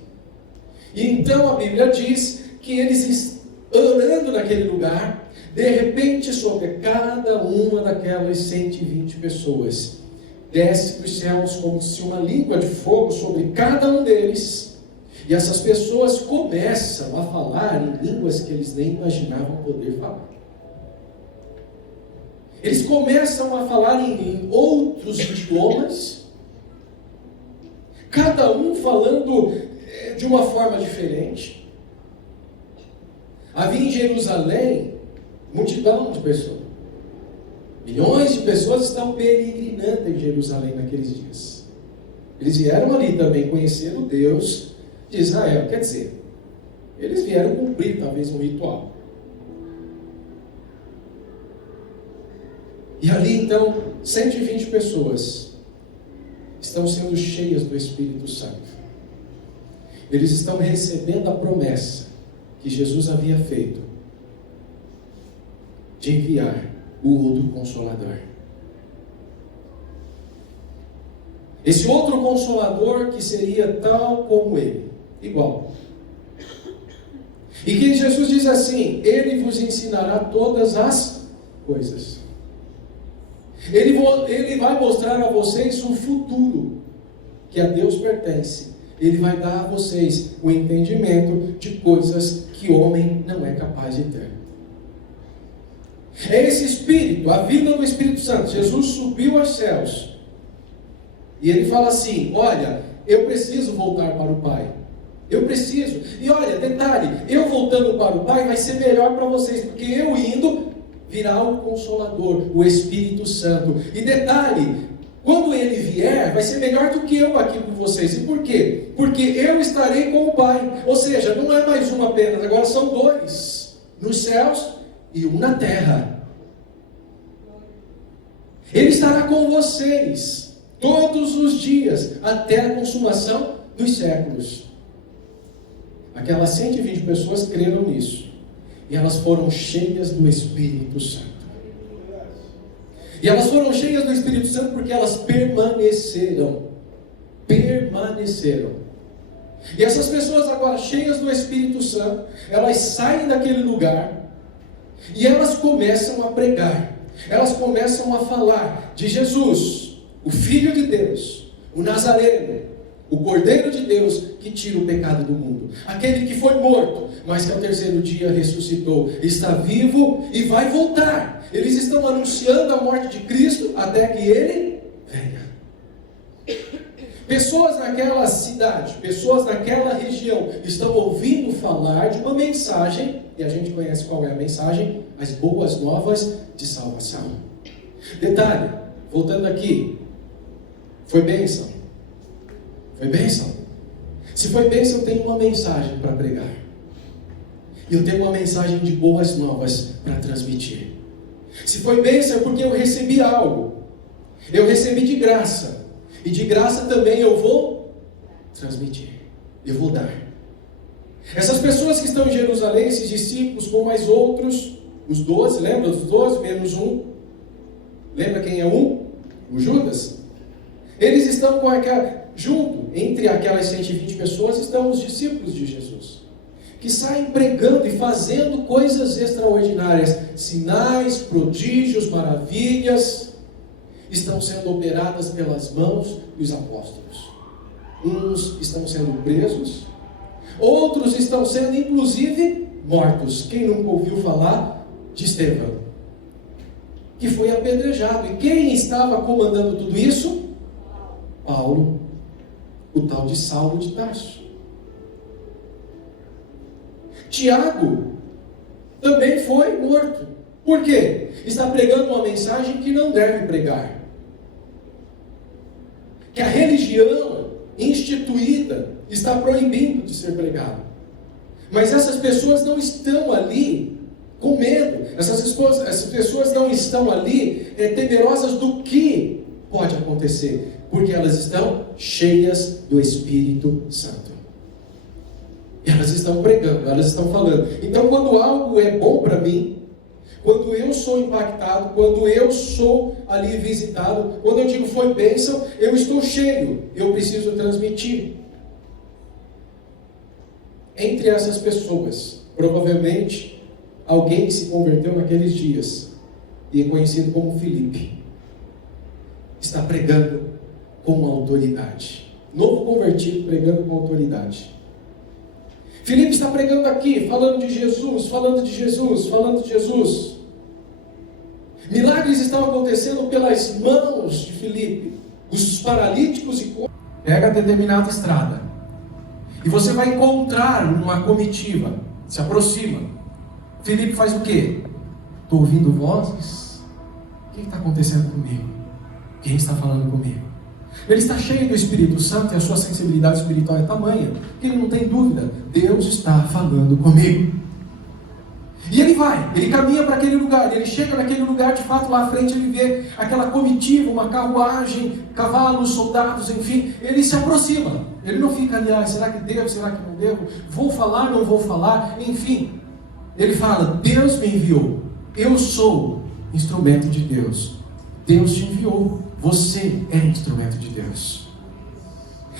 E então a Bíblia diz que eles, orando naquele lugar, de repente sobre cada uma daquelas 120 pessoas, desce dos céus como se uma língua de fogo sobre cada um deles. E essas pessoas começam a falar em línguas que eles nem imaginavam poder falar. Eles começam a falar em outros idiomas, cada um falando de uma forma diferente. Havia em Jerusalém multidão de pessoas. Milhões de pessoas estão peregrinando em Jerusalém naqueles dias. Eles vieram ali também conhecer o Deus de Israel. Quer dizer, eles vieram cumprir talvez um ritual. E ali então, 120 pessoas estão sendo cheias do Espírito Santo. Eles estão recebendo a promessa que Jesus havia feito de enviar o outro Consolador. Esse outro Consolador que seria tal como ele, igual. E que Jesus diz assim, ele vos ensinará todas as coisas. Ele vai mostrar a vocês o futuro que a Deus pertence. Ele vai dar a vocês o entendimento de coisas que o homem não é capaz de ter. É esse Espírito, a vida do Espírito Santo. Jesus subiu aos céus. E ele fala assim, olha, eu preciso voltar para o Pai. Eu preciso. E olha, detalhe, eu voltando para o Pai vai ser melhor para vocês, porque eu indo virá o Consolador, o Espírito Santo. E detalhe, quando ele vier, vai ser melhor do que eu aqui com vocês. E por quê? Porque eu estarei com o Pai. Ou seja, não é mais um apenas, agora são dois, nos céus e um na terra. Ele estará com vocês todos os dias, até a consumação dos séculos. Aquelas 120 pessoas creram nisso. E elas foram cheias do Espírito Santo. E elas foram cheias do Espírito Santo porque elas permaneceram. Permaneceram. E essas pessoas agora cheias do Espírito Santo, elas saem daquele lugar e elas começam a pregar. Elas começam a falar de Jesus, o Filho de Deus, o Nazareno, o Cordeiro de Deus que tira o pecado do mundo. Aquele que foi morto, mas que ao terceiro dia ressuscitou, está vivo e vai voltar. Eles estão anunciando a morte de Cristo até que Ele venha. Pessoas naquela cidade, pessoas naquela região estão ouvindo falar de uma mensagem, e a gente conhece qual é a mensagem: as boas novas de salvação. Detalhe, voltando aqui, foi bênção. Foi bênção? Se foi bênção, eu tenho uma mensagem para pregar. E eu tenho uma mensagem de boas novas para transmitir. Se foi bênção, é porque eu recebi algo. Eu recebi de graça. E de graça também eu vou transmitir. Eu vou dar. Essas pessoas que estão em Jerusalém, esses discípulos, com mais outros, os 12, lembra dos 12, menos um? Lembra quem é um? O Judas. Eles estão com junto, entre aquelas 120 pessoas, estão os discípulos de Jesus, que saem pregando e fazendo coisas extraordinárias, sinais, prodígios, maravilhas, estão sendo operadas pelas mãos dos apóstolos. Uns estão sendo presos, outros estão sendo inclusive mortos. Quem nunca ouviu falar de Estevão, que foi apedrejado? E quem estava comandando tudo isso? Paulo, o tal de Saulo de Tarso. Tiago também foi morto. Por quê? Está pregando uma mensagem que não deve pregar. Que a religião instituída está proibindo de ser pregada. Mas essas pessoas não estão ali com medo. Essas pessoas não estão ali temerosas do que pode acontecer. Porque elas estão cheias do Espírito Santo. E elas estão pregando, elas estão falando. Então, quando algo é bom para mim, quando eu sou impactado, quando eu sou ali visitado, quando eu digo foi bênção, eu estou cheio, eu preciso transmitir. Entre essas pessoas, provavelmente, alguém que se converteu naqueles dias, e é conhecido como Filipe, está pregando com autoridade. Novo convertido pregando com autoridade. Filipe está pregando aqui, falando de Jesus, falando de Jesus, falando de Jesus. Milagres estão acontecendo pelas mãos de Filipe. Os paralíticos e... Pega a determinada estrada. E você vai encontrar uma comitiva. Se aproxima. Filipe faz o quê? Estou ouvindo vozes. O que está acontecendo comigo? Quem está falando comigo? Ele está cheio do Espírito Santo e a sua sensibilidade espiritual é tamanha que ele não tem dúvida. Deus está falando comigo. E ele vai, ele caminha para aquele lugar, ele chega naquele lugar, de fato lá à frente ele vê aquela comitiva, uma carruagem, cavalos, soldados, enfim, ele se aproxima. Ele não fica ali, será que devo, será que não devo? Vou falar, não vou falar? Enfim, ele fala, Deus me enviou, eu sou instrumento de Deus. Deus te enviou, você é instrumento de Deus.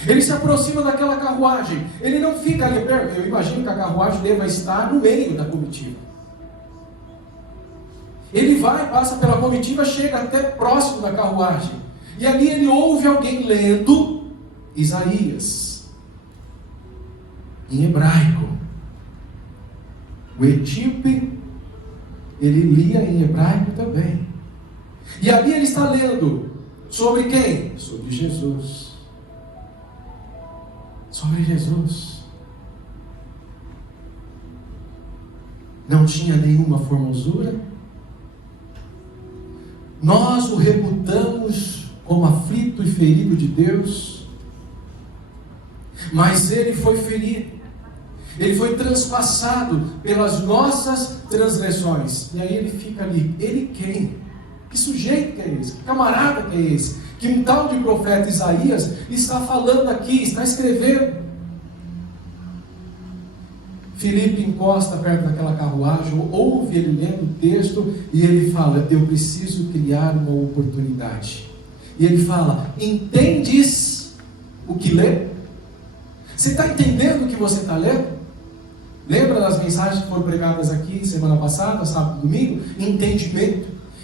Ele se aproxima daquela carruagem, ele não fica ali perto. Eu imagino que a carruagem deva estar no meio da comitiva. Ele vai, passa pela comitiva, chega até próximo da carruagem, e ali ele ouve alguém lendo Isaías, em hebraico. O etíope, ele lia em hebraico também. E ali ele está lendo sobre quem? Sobre Jesus. sobre Jesus. Não tinha nenhuma formosura. Nós o reputamos como aflito e ferido de Deus, mas ele foi ferido, ele foi transpassado pelas nossas transgressões. E aí ele fica ali. Ele quem? Que sujeito que é esse? Que camarada que é esse? Que um tal de profeta Isaías está falando aqui, está escrevendo. Filipe encosta perto daquela carruagem, ouve ele lendo o texto, e ele fala: eu preciso criar uma oportunidade. E ele fala: entendes o que lê? Você está entendendo o que você está lendo? Lembra das mensagens que foram pregadas aqui semana passada, sábado e domingo?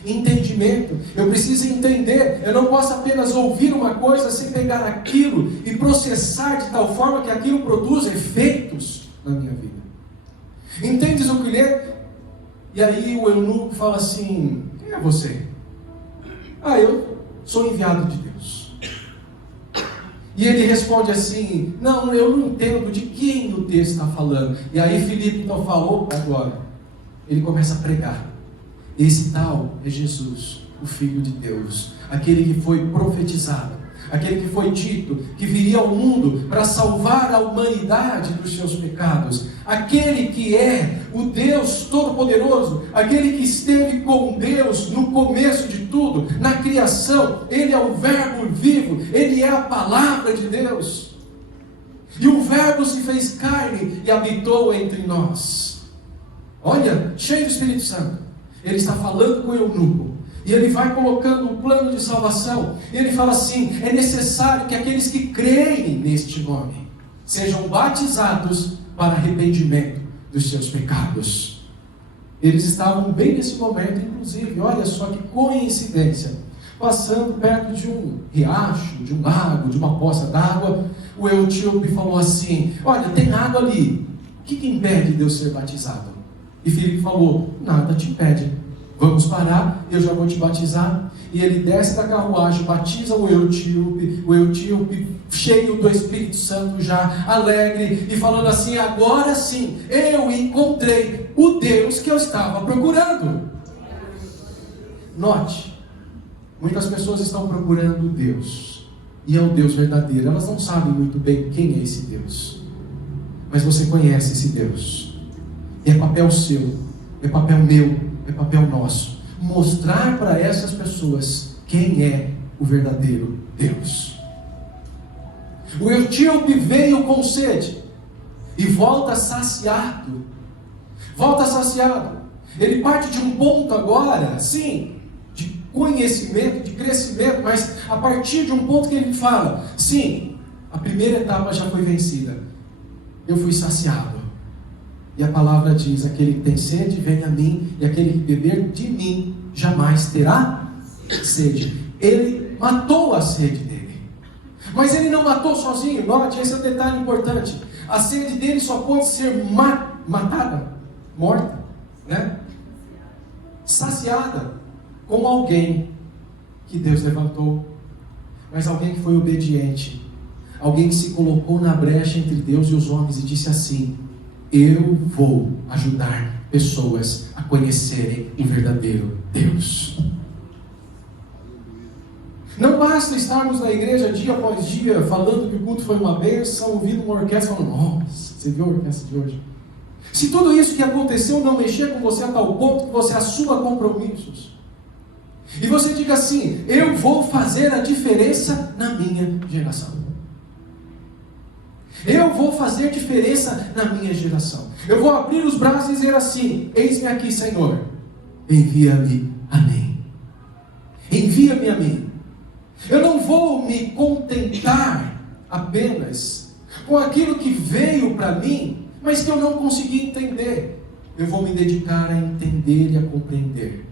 Entendimento. Eu preciso entender. Eu não posso apenas ouvir uma coisa sem pegar aquilo e processar de tal forma que aquilo produza efeitos na minha vida. Entendes o que lê? E aí o eunuco fala assim: quem é você? Eu sou enviado de Deus. E ele responde assim: não, eu não entendo de quem o texto está falando. E aí Filipe então falou: agora ele começa a pregar. Esse tal é Jesus, o Filho de Deus, aquele que foi profetizado, aquele que foi dito que viria ao mundo para salvar a humanidade dos seus pecados, aquele que é o Deus Todo-Poderoso, aquele que esteve com Deus no começo de tudo, na criação. Ele é o Verbo vivo, ele é a palavra de Deus, e o Verbo se fez carne e habitou entre nós. Olha, cheio do Espírito Santo. Ele está falando com o eunuco, e ele vai colocando um plano de salvação. E ele fala assim: é necessário que aqueles que creem neste nome sejam batizados para arrependimento dos seus pecados. Eles estavam bem nesse momento, inclusive, olha só que coincidência, passando perto de um riacho, de um lago, de uma poça d'água. O etíope falou assim: olha, tem água ali, o que impede de eu ser batizado? E Filipe falou: nada te impede, vamos parar, eu já vou te batizar. E ele desce da carruagem, batiza o etíope cheio do Espírito Santo, já alegre, e falando assim: agora sim, eu encontrei o Deus que eu estava procurando. Note, muitas pessoas estão procurando Deus, e é o Deus verdadeiro. Elas não sabem muito bem quem é esse Deus, mas você conhece esse Deus. E é papel seu, é papel meu, é papel nosso, mostrar para essas pessoas quem é o verdadeiro Deus. O etíope veio com sede e volta saciado. Ele parte de um ponto agora, sim, de conhecimento, de crescimento, mas a partir de um ponto que ele fala: sim, a primeira etapa já foi vencida, eu fui saciado. E a palavra diz: aquele que tem sede, vem a mim, e aquele que beber de mim, jamais terá sede. Ele matou a sede dele. Mas ele não matou sozinho. Note, esse é um detalhe importante. A sede dele só pode ser matada, morta, saciada, com alguém que Deus levantou. Mas alguém que foi obediente, alguém que se colocou na brecha entre Deus e os homens e disse assim: eu vou ajudar pessoas a conhecerem o verdadeiro Deus. Não basta estarmos na igreja dia após dia falando que o culto foi uma bênção, ouvindo uma orquestra falando: nossa, você viu a orquestra de hoje? Se tudo isso que aconteceu não mexer com você a tal ponto que você assuma compromissos, e você diga assim: eu vou fazer a diferença na minha geração. Eu vou fazer diferença na minha geração. Eu vou abrir os braços e dizer assim: eis-me aqui, Senhor, envia-me a mim. Envia-me a mim. Eu não vou me contentar apenas com aquilo que veio para mim, mas que eu não consegui entender. Eu vou me dedicar a entender e a compreender.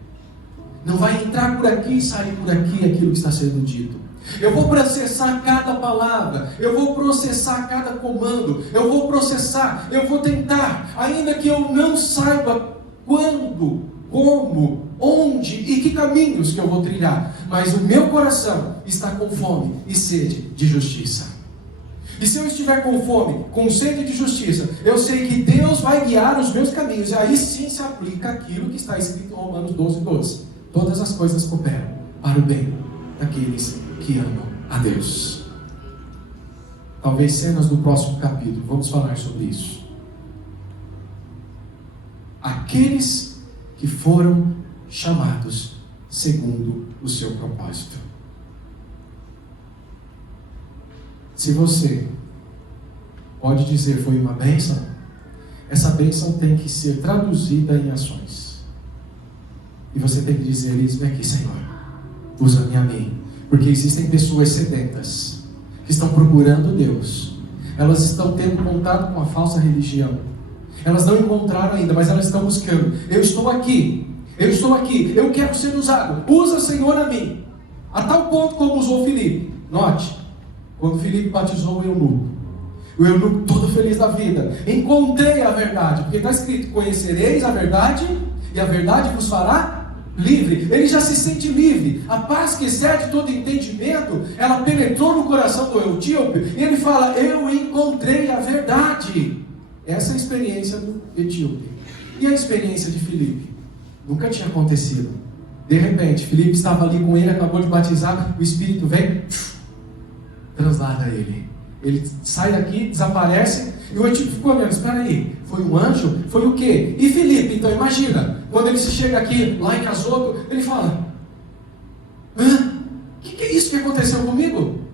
Não vai entrar por aqui e sair por aqui aquilo que está sendo dito. Eu vou processar cada palavra, eu vou processar cada comando, eu vou processar, eu vou tentar, ainda que eu não saiba quando, como, onde e que caminhos que eu vou trilhar, mas o meu coração está com fome e sede de justiça. E se eu estiver com fome, com sede de justiça, eu sei que Deus vai guiar os meus caminhos. E aí sim se aplica aquilo que está escrito em Romanos 12:12. Todas as coisas cooperam para o bem daqueles que amam a Deus. Talvez cenas do próximo capítulo, vamos falar sobre isso. Aqueles que foram chamados segundo o seu propósito. Se você pode dizer foi uma bênção, essa bênção tem que ser traduzida em ações. E você tem que dizer: eis-me aqui, Senhor, usa-me a mim. Porque existem pessoas sedentas que estão procurando Deus. Elas estão tendo contato com a falsa religião. Elas não encontraram ainda, mas elas estão buscando. Eu estou aqui, eu quero ser usado. Usa, Senhor, a mim. A tal ponto como usou Filipe. Note, quando Filipe batizou o eunuco todo feliz da vida, encontrei a verdade, porque está escrito: conhecereis a verdade, e a verdade vos fará livre. Ele já se sente livre. A paz que excede todo entendimento, ela penetrou no coração do etíope, e ele fala: eu encontrei a verdade. Essa é a experiência do etíope. E a experiência de Filipe? Nunca tinha acontecido. De repente, Filipe estava ali com ele, acabou de batizar, o Espírito vem, translada ele. Ele sai daqui, desaparece, e o etíope ficou olhando: espera aí, foi um anjo? Foi o quê? E Filipe, então imagina, quando ele se chega aqui, lá em Azoto, ele fala: o que é isso que aconteceu comigo?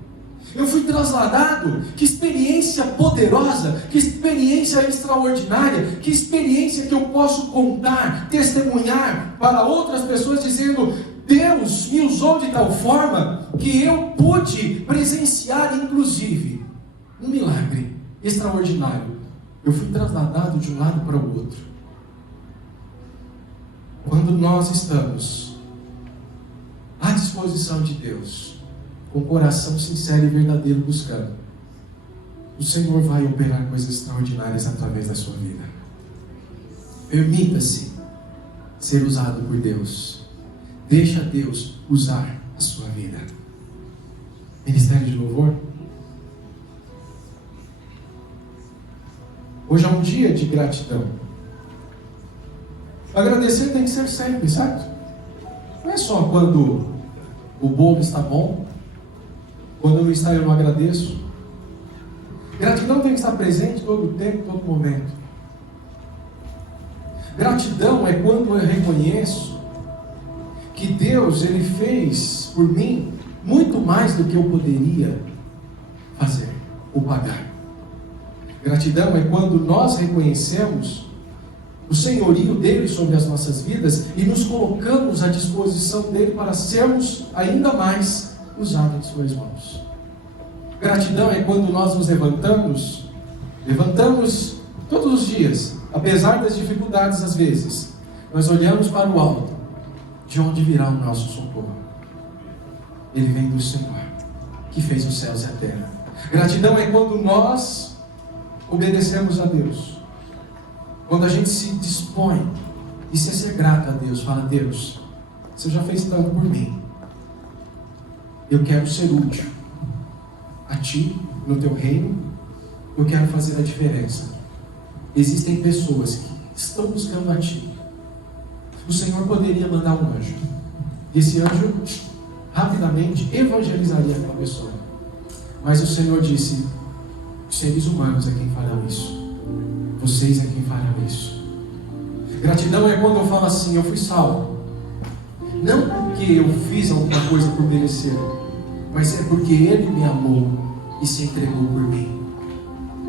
Eu fui trasladado. Que experiência poderosa, que experiência extraordinária, que experiência que eu posso contar, testemunhar para outras pessoas, dizendo: Deus me usou de tal forma que eu pude presenciar, inclusive, um milagre extraordinário. Eu fui trasladado de um lado para o outro. Quando nós estamos à disposição de Deus, com o coração sincero e verdadeiro buscando, o Senhor vai operar coisas extraordinárias através da sua vida. Permita-se ser usado por Deus. Deixa Deus usar a sua vida. Ministério de louvor. Hoje é um dia de gratidão. Agradecer tem que ser sempre, certo? Não é só quando o bolo está bom, quando não está eu não agradeço. Gratidão tem que estar presente todo o tempo, todo momento. Gratidão é quando eu reconheço que Deus, Ele fez por mim muito mais do que eu poderia fazer ou pagar. Gratidão é quando nós reconhecemos o senhorio dele sobre as nossas vidas e nos colocamos à disposição dele para sermos ainda mais usados em suas mãos. Gratidão é quando nós nos levantamos todos os dias, apesar das dificuldades às vezes, nós olhamos para o alto, de onde virá o nosso socorro. Ele vem do Senhor, que fez os céus e a terra. Gratidão é quando nós obedecemos a Deus, quando a gente se dispõe e se ser grato a Deus, fala: Deus, você já fez tanto por mim, eu quero ser útil a Ti, no Teu reino, eu quero fazer a diferença. Existem pessoas que estão buscando a Ti. O Senhor poderia mandar um anjo, e esse anjo rapidamente evangelizaria aquela pessoa, mas o Senhor disse: seres humanos é quem farão isso, vocês é quem farão isso. Gratidão é quando eu falo assim: eu fui salvo, não porque eu fiz alguma coisa por merecer, mas é porque Ele me amou e se entregou por mim.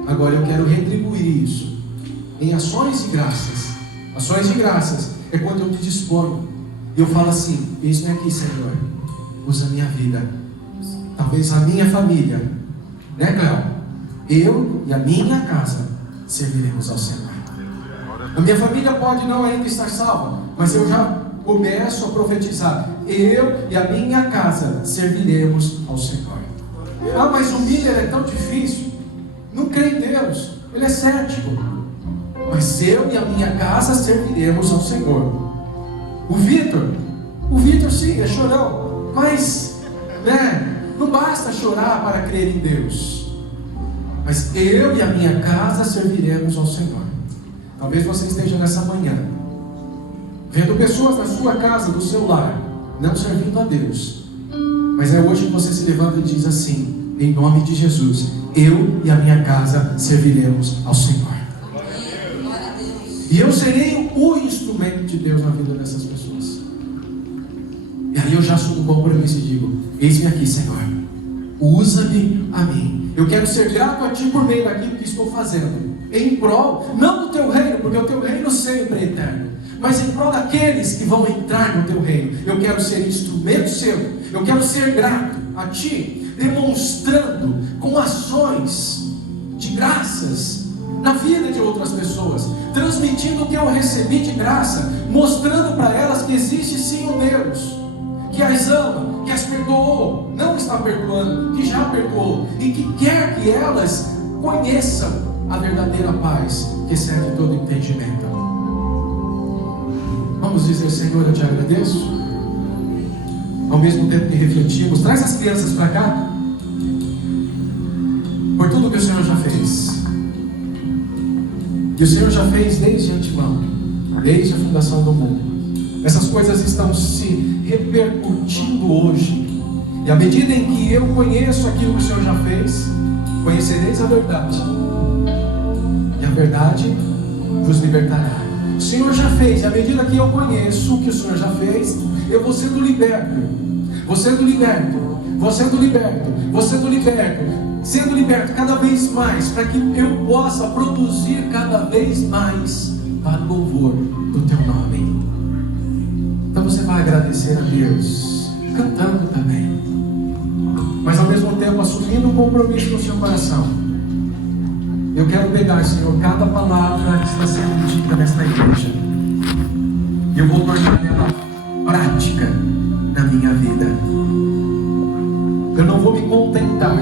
Agora eu quero retribuir isso em ações de graças. Ações de graças é quando eu me disponho e eu falo assim: eis-me aqui, Senhor, usa a minha vida, talvez a minha família, né, Cléo? Eu e a minha casa serviremos ao Senhor. A minha família pode não ainda estar salva, mas eu já começo a profetizar: eu e a minha casa serviremos ao Senhor. Ah, mas o Miller é tão difícil. Não crê em Deus, ele é cético. Mas eu e a minha casa serviremos ao Senhor. O Vitor sim, é chorão, mas não basta chorar para crer em Deus. mas eu e a minha casa serviremos ao Senhor. Talvez você esteja nessa manhã vendo pessoas na sua casa, do seu lar, não servindo a Deus, mas é hoje que você se levanta e diz assim: em nome de Jesus, eu e a minha casa serviremos ao Senhor. E eu serei o instrumento de Deus na vida dessas pessoas. E aí eu já assumo um compromisso e digo: eis-me aqui, Senhor, usa-me a mim. Eu quero ser grato a Ti por meio daquilo que estou fazendo, em prol, não do Teu reino, porque o Teu reino sempre é eterno, mas em prol daqueles que vão entrar no Teu reino. Eu quero ser instrumento Seu. Eu quero ser grato a Ti, demonstrando com ações de graças na vida de outras pessoas, transmitindo o que eu recebi de graça, mostrando para elas que existe sim um Deus que as ama, que as perdoou, não está perdoando, que já perdoou, e que quer que elas conheçam a verdadeira paz que excede todo entendimento. Vamos dizer: Senhor, eu Te agradeço. Ao mesmo tempo que refletimos, traz as crianças para cá, por tudo que o Senhor já fez. E o Senhor já fez desde antemão, desde a fundação do mundo. Essas coisas estão se repercutindo hoje. E à medida em que eu conheço aquilo que o Senhor já fez, conhecereis a verdade, e a verdade vos libertará. O Senhor já fez, e à medida que eu conheço o que o Senhor já fez, eu vou sendo liberto, vou sendo liberto, vou sendo liberto, vou sendo liberto, sendo liberto cada vez mais, para que eu possa produzir cada vez mais para o louvor do Teu nome. Então você vai agradecer a Deus, cantando também, mas ao mesmo tempo assumindo um compromisso no seu coração. Eu quero pegar, Senhor, cada palavra que está sendo dita nesta igreja, e eu vou tornar ela prática na minha vida. Eu não vou me contentar,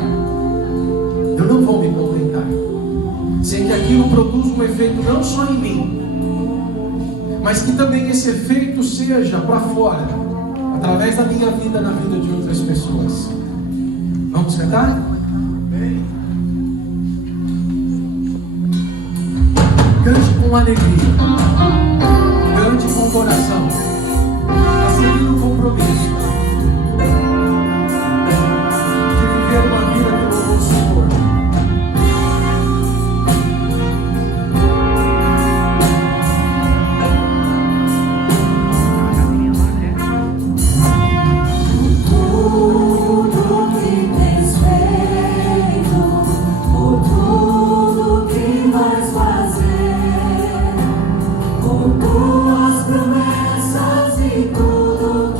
sem que aquilo produza um efeito não só em mim, mas que também esse efeito seja para fora, através da minha vida, na vida de outras pessoas. Vamos cantar? Cante com alegria, cante com o coração, assumindo o compromisso de viver uma vida que louvou o Senhor. Tuas promessas e tudo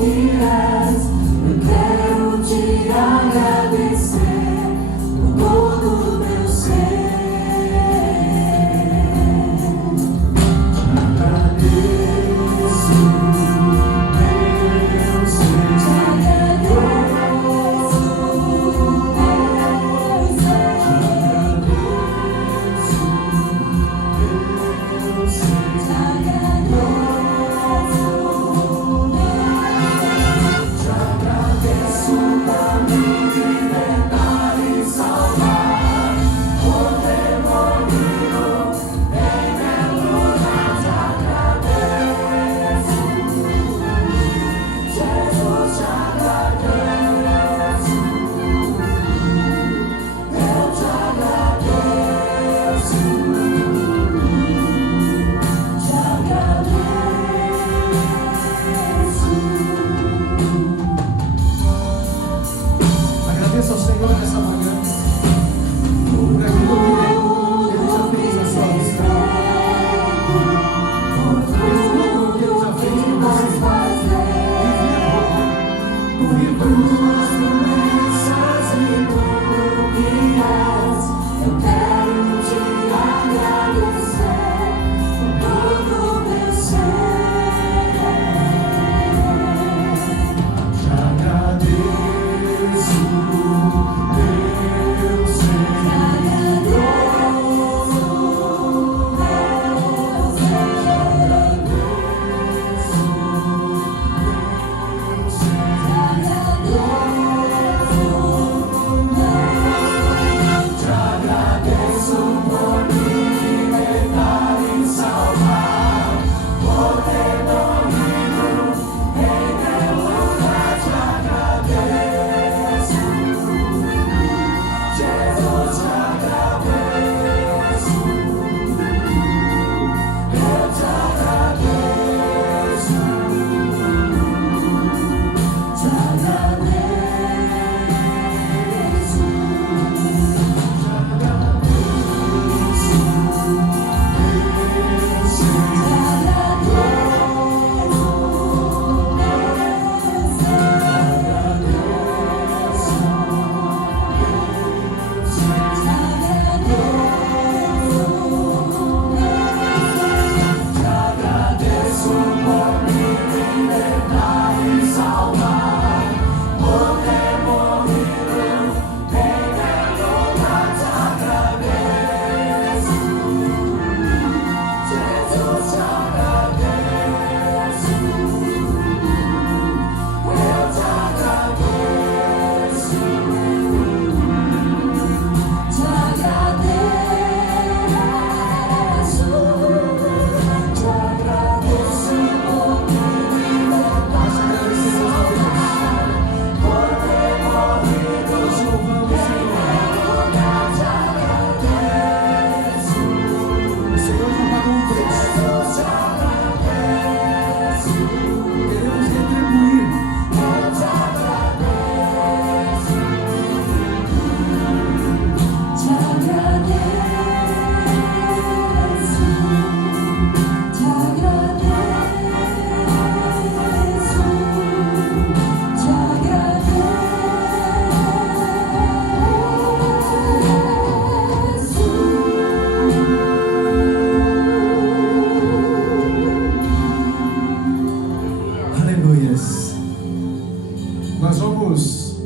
Nós vamos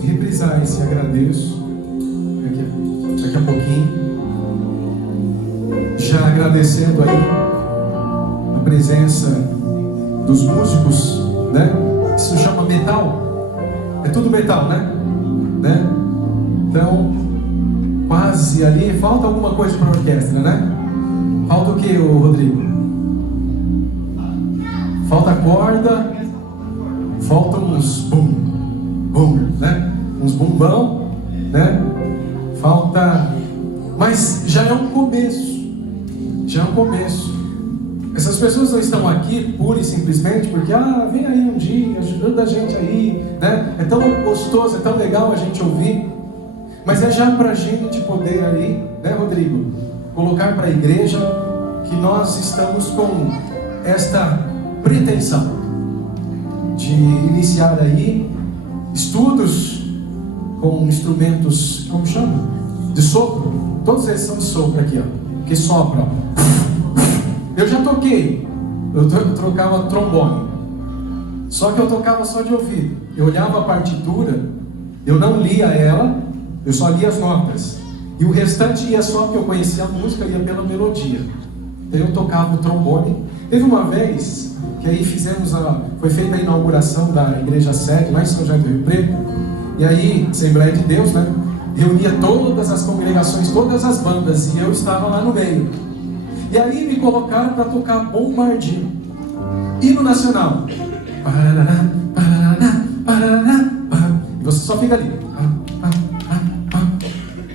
reprisar esse agradeço daqui a pouquinho. Já agradecendo aí a presença dos músicos, né? Isso chama metal. É tudo metal, né? Então, quase ali. Falta alguma coisa para a orquestra, né? Falta o que, Rodrigo? Falta corda. Falta uns bum, né? Uns bumbão, né? Falta... Mas já é um começo. Já é um começo. Essas pessoas não estão aqui pura e simplesmente porque vem aí um dia, ajuda a gente aí, né? É tão gostoso, é tão legal a gente ouvir. Mas é já para a gente poder aí, né, Rodrigo? Colocar para a igreja que nós estamos com esta pretensão de iniciar aí estudos com instrumentos, como chama? De sopro. Todos eles são de sopro aqui, ó. Que sopra, ó. Eu já toquei. Eu trocava trombone. Só que eu tocava só de ouvido. Eu olhava a partitura, eu não lia ela, eu só lia as notas. E o restante ia só porque eu conhecia a música, ia pela melodia. Então eu tocava o trombone. Teve uma vez que aí foi feita a inauguração da igreja sede lá em São José do Rio Preto. E aí, Assembleia de Deus, né? Reunia todas as congregações, todas as bandas, e eu estava lá no meio. E aí me colocaram para tocar bombardinho. Hino nacional. E você só fica ali.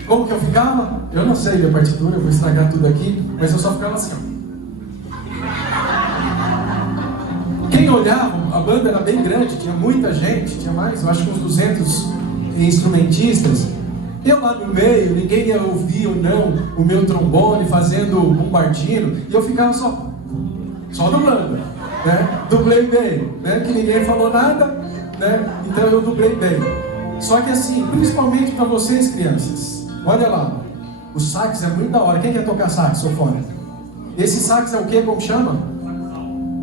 Como que eu ficava? Eu não sei a partitura, eu vou estragar tudo aqui, mas eu só ficava assim, ó. Quem olhava, a banda era bem grande, tinha muita gente, tinha mais, eu acho que uns 200 instrumentistas. Eu lá no meio, ninguém ia ouvir ou não o meu trombone fazendo bombardino, e eu ficava só dublando, né? Dublei bem, né? Que ninguém falou nada, né? Então eu dublei bem. Só que assim, principalmente para vocês crianças, olha lá, o sax é muito da hora. Quem quer tocar saxofone? Esse sax é o que? Como chama?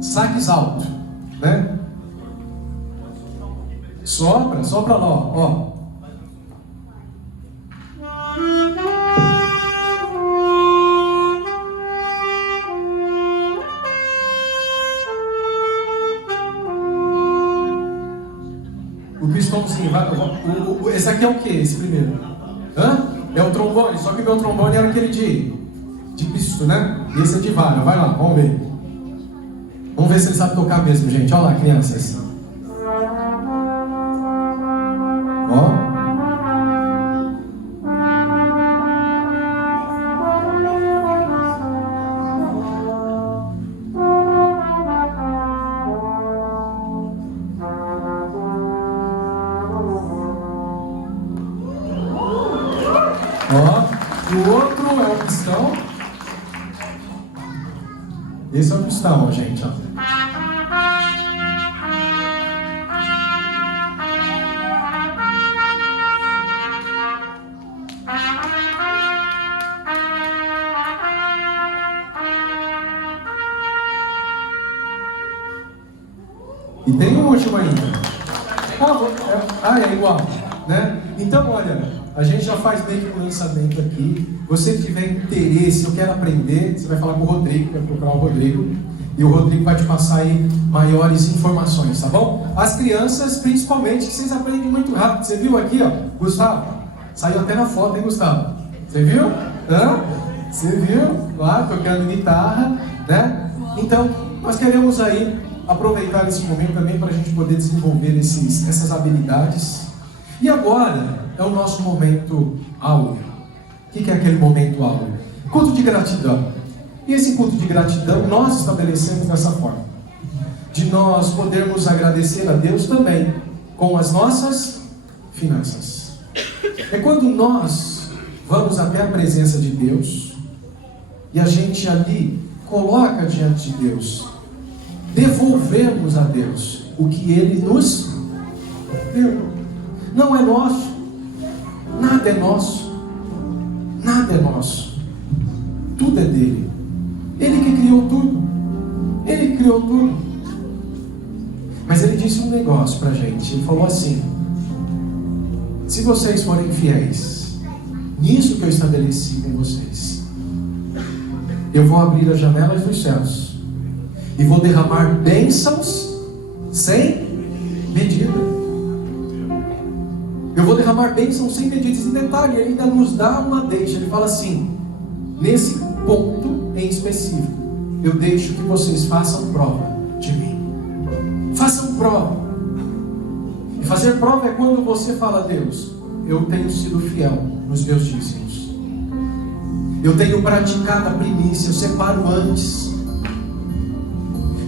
Sax alto, né? Sopra lá, ó. O pistãozinho, esse aqui é o que? Esse primeiro? É o trombone, só que o meu trombone era aquele de pisto, né? E esse é de vara, vai lá, vamos ver. Vamos ver se ele sabe tocar mesmo, gente. Olha lá, crianças. Ó. O outro é o pistão. Esse é o pistão, gente, ó. E tem um último ainda. É igual, né? Então, olha, a gente já faz meio que um lançamento aqui. Você que tiver interesse, eu quero aprender, você vai falar com o Rodrigo, vai procurar o Rodrigo, e o Rodrigo vai te passar aí maiores informações, tá bom? As crianças, principalmente, que vocês aprendem muito rápido. Você viu aqui, ó, Gustavo? Saiu até na foto, hein, Gustavo? Você viu? Você viu? Lá, tocando guitarra, né? Então, nós queremos aí aproveitar esse momento também para a gente poder desenvolver essas habilidades. E agora é o nosso momento áureo. O que é aquele momento áureo? Culto de gratidão. E esse culto de gratidão nós estabelecemos dessa forma, de nós podermos agradecer a Deus também com as nossas finanças. É quando nós vamos até a presença de Deus e a gente ali coloca diante de Deus, devolvemos a Deus o que Ele nos deu. Não é nosso, nada é nosso, nada é nosso, tudo é dele. Ele que criou tudo, Ele criou tudo. Mas Mas ele disse um negócio pra gente. Ele falou assim: se vocês forem fiéis nisso que eu estabeleci com vocês, eu vou abrir as janelas dos céus e vou derramar bênçãos sem medida. Eu vou derramar bênçãos sem medidas. Em detalhe, ele ainda nos dá uma deixa. Ele fala assim: nesse ponto em específico, eu deixo que vocês façam prova de mim. Façam prova. E fazer prova é quando você fala: Deus, eu tenho sido fiel nos meus dízimos, eu tenho praticado a primícia, eu separo antes,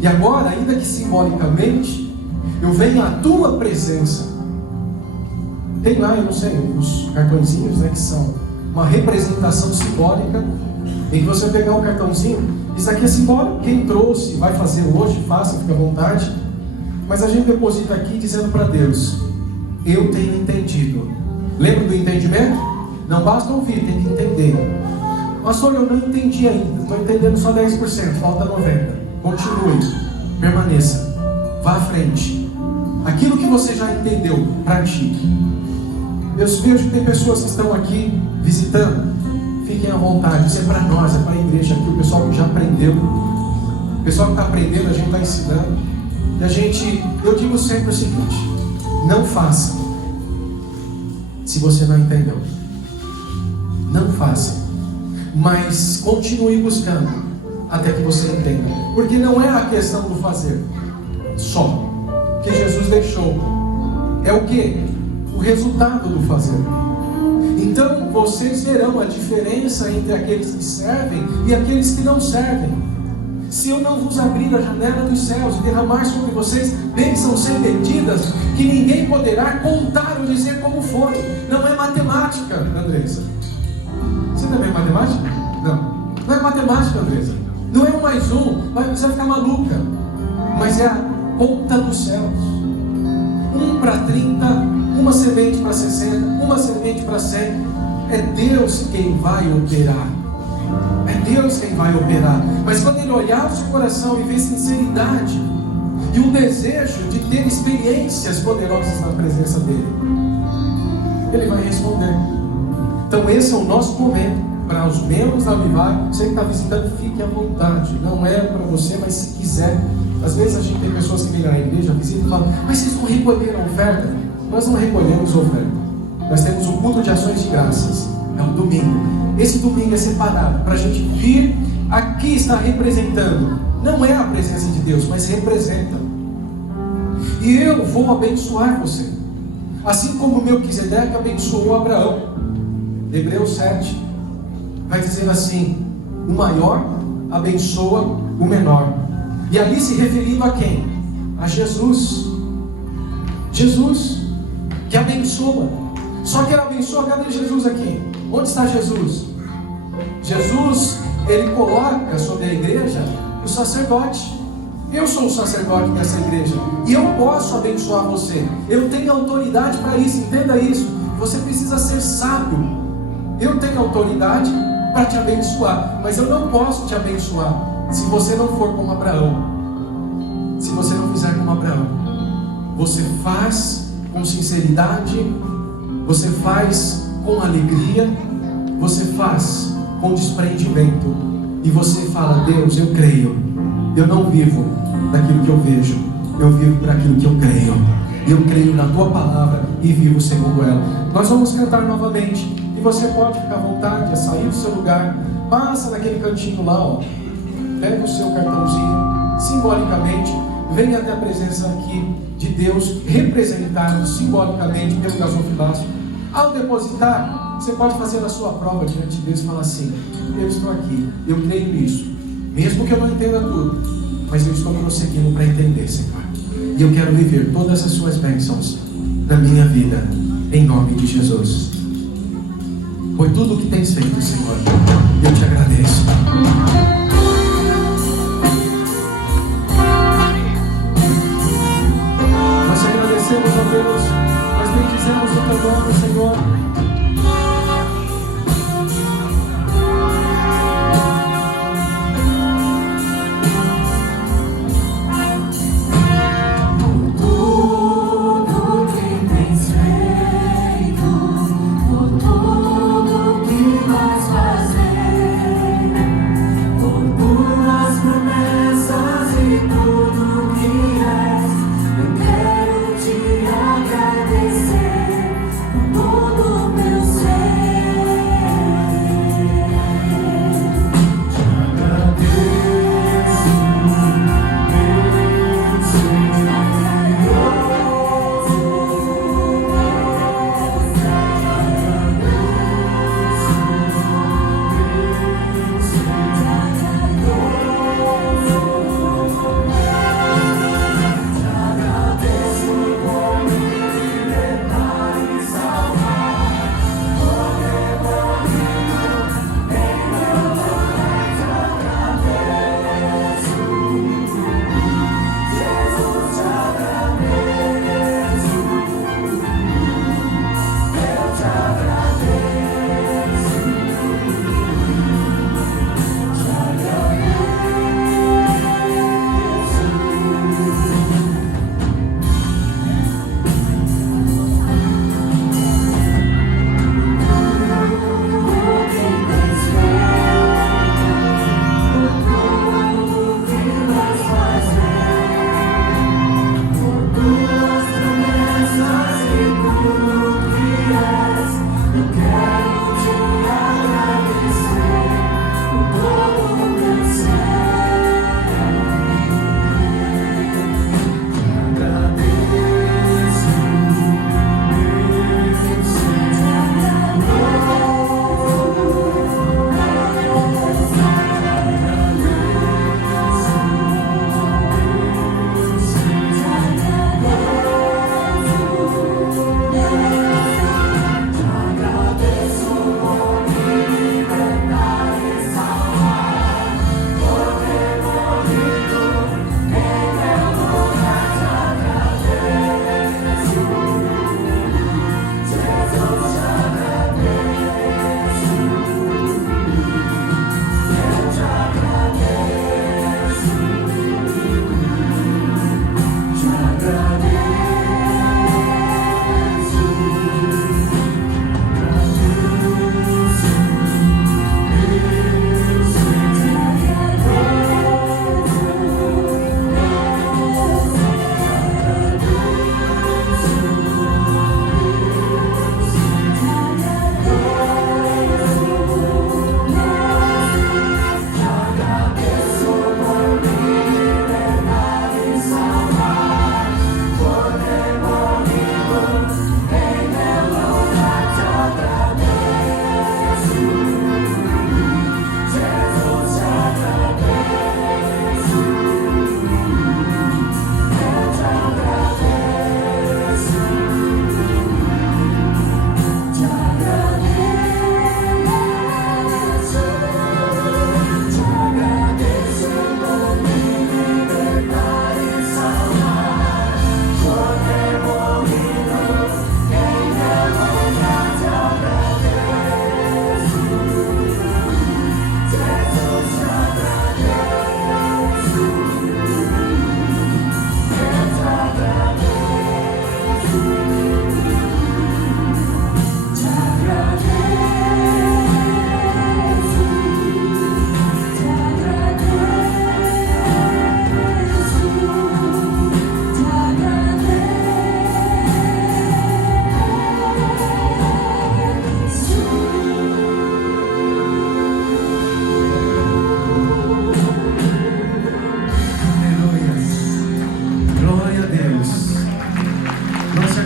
e agora, ainda que simbolicamente, eu venho à tua presença. Tem lá, eu não sei, os cartõezinhos, né, que são uma representação simbólica, em que você pegar um cartãozinho, isso aqui é simbólico, quem trouxe, vai fazer hoje, faça, fica à vontade, mas a gente deposita aqui dizendo para Deus: eu tenho entendido. Lembra do entendimento? Não basta ouvir, tem que entender. Pastor, eu não entendi ainda, estou entendendo só 10%, falta 90%. Continue, permaneça, vá à frente. Aquilo que você já entendeu, pratique. Eu vejo que tem pessoas que estão aqui visitando. Fiquem à vontade, isso é para nós, é para a igreja aqui, o pessoal que já aprendeu. O pessoal que está aprendendo, a gente está ensinando. E eu digo sempre o seguinte: não faça se você não entendeu. Não faça, mas continue buscando até que você entenda. Porque não é a questão do fazer só que Jesus deixou, é o que? O resultado do fazer. Então vocês verão a diferença entre aqueles que servem e aqueles que não servem. Se eu não vos abrir a janela dos céus e derramar sobre vocês bênçãos sem medidas, que ninguém poderá contar ou dizer como foi. Não é matemática, Andressa. Você também é matemática? Não. Não é matemática, Andressa. Não é 1 mais 1, você vai ficar maluca. Mas é a conta dos céus. 1 para 30, uma semente para 60, uma semente para 100. É Deus quem vai operar. É Deus quem vai operar. Mas quando Ele olhar o seu coração e ver sinceridade e um desejo de ter experiências poderosas na presença dEle, Ele vai responder. Então esse é o nosso momento. Para os membros da Vivai, você que está visitando, fique à vontade. Não é para você, mas se quiser. Às vezes a gente tem pessoas que vêm na igreja, visitam e falam: mas vocês não recolheram oferta? Nós não recolhemos oferta. Nós temos um culto de ações de graças. É um domingo. Esse domingo é separado para a gente vir aqui estar representando. Não é a presença de Deus, mas representa. E eu vou abençoar você, assim como Melquisedeque abençoou Abraão. Hebreus 7 vai dizer assim: o maior abençoa o menor. E ali se referindo a quem? A Jesus. Jesus que abençoa. Só que ele abençoa. Cadê Jesus aqui? Onde está Jesus? Jesus, ele coloca sobre a igreja o sacerdote. Eu sou o sacerdote dessa igreja e eu posso abençoar você. Eu tenho autoridade para isso, entenda isso. Você precisa ser sábio. Eu tenho autoridade para te abençoar, mas eu não posso te abençoar se você não for como Abraão. Se você não fizer como Abraão, você faz com sinceridade, você faz com alegria, você faz com desprendimento, e você fala: Deus, eu creio, eu não vivo daquilo que eu vejo, eu vivo para aquilo que eu creio. Eu creio na tua palavra e vivo segundo ela. Nós vamos cantar novamente. E você pode ficar à vontade, sair do seu lugar. Passa naquele cantinho lá, ó. Pega o seu cartãozinho, simbolicamente, venha até a presença aqui de Deus, representado simbolicamente pelo gasofilácio. Ao depositar, você pode fazer a sua prova diante de Deus e falar assim: eu estou aqui, eu creio nisso, mesmo que eu não entenda tudo, mas eu estou prosseguindo para entender, Senhor. E eu quero viver todas as suas bênçãos na minha vida, em nome de Jesus. Por tudo o que tens feito, Senhor, eu te agradeço. Nós te agradecemos, ó Deus, nós bendizemos o teu nome, Senhor. Por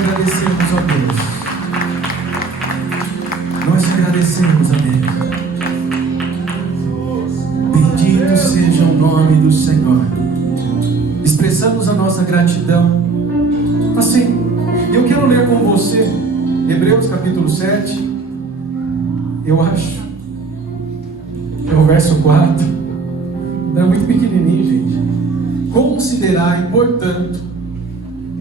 agradecemos, ó Deus. Nós te agradecemos, amém. Bendito seja o nome do Senhor. Expressamos a nossa gratidão. Assim, eu quero ler com você Hebreus capítulo 7. Eu acho que é o verso 4. É muito pequenininho, gente. Considerai, portanto,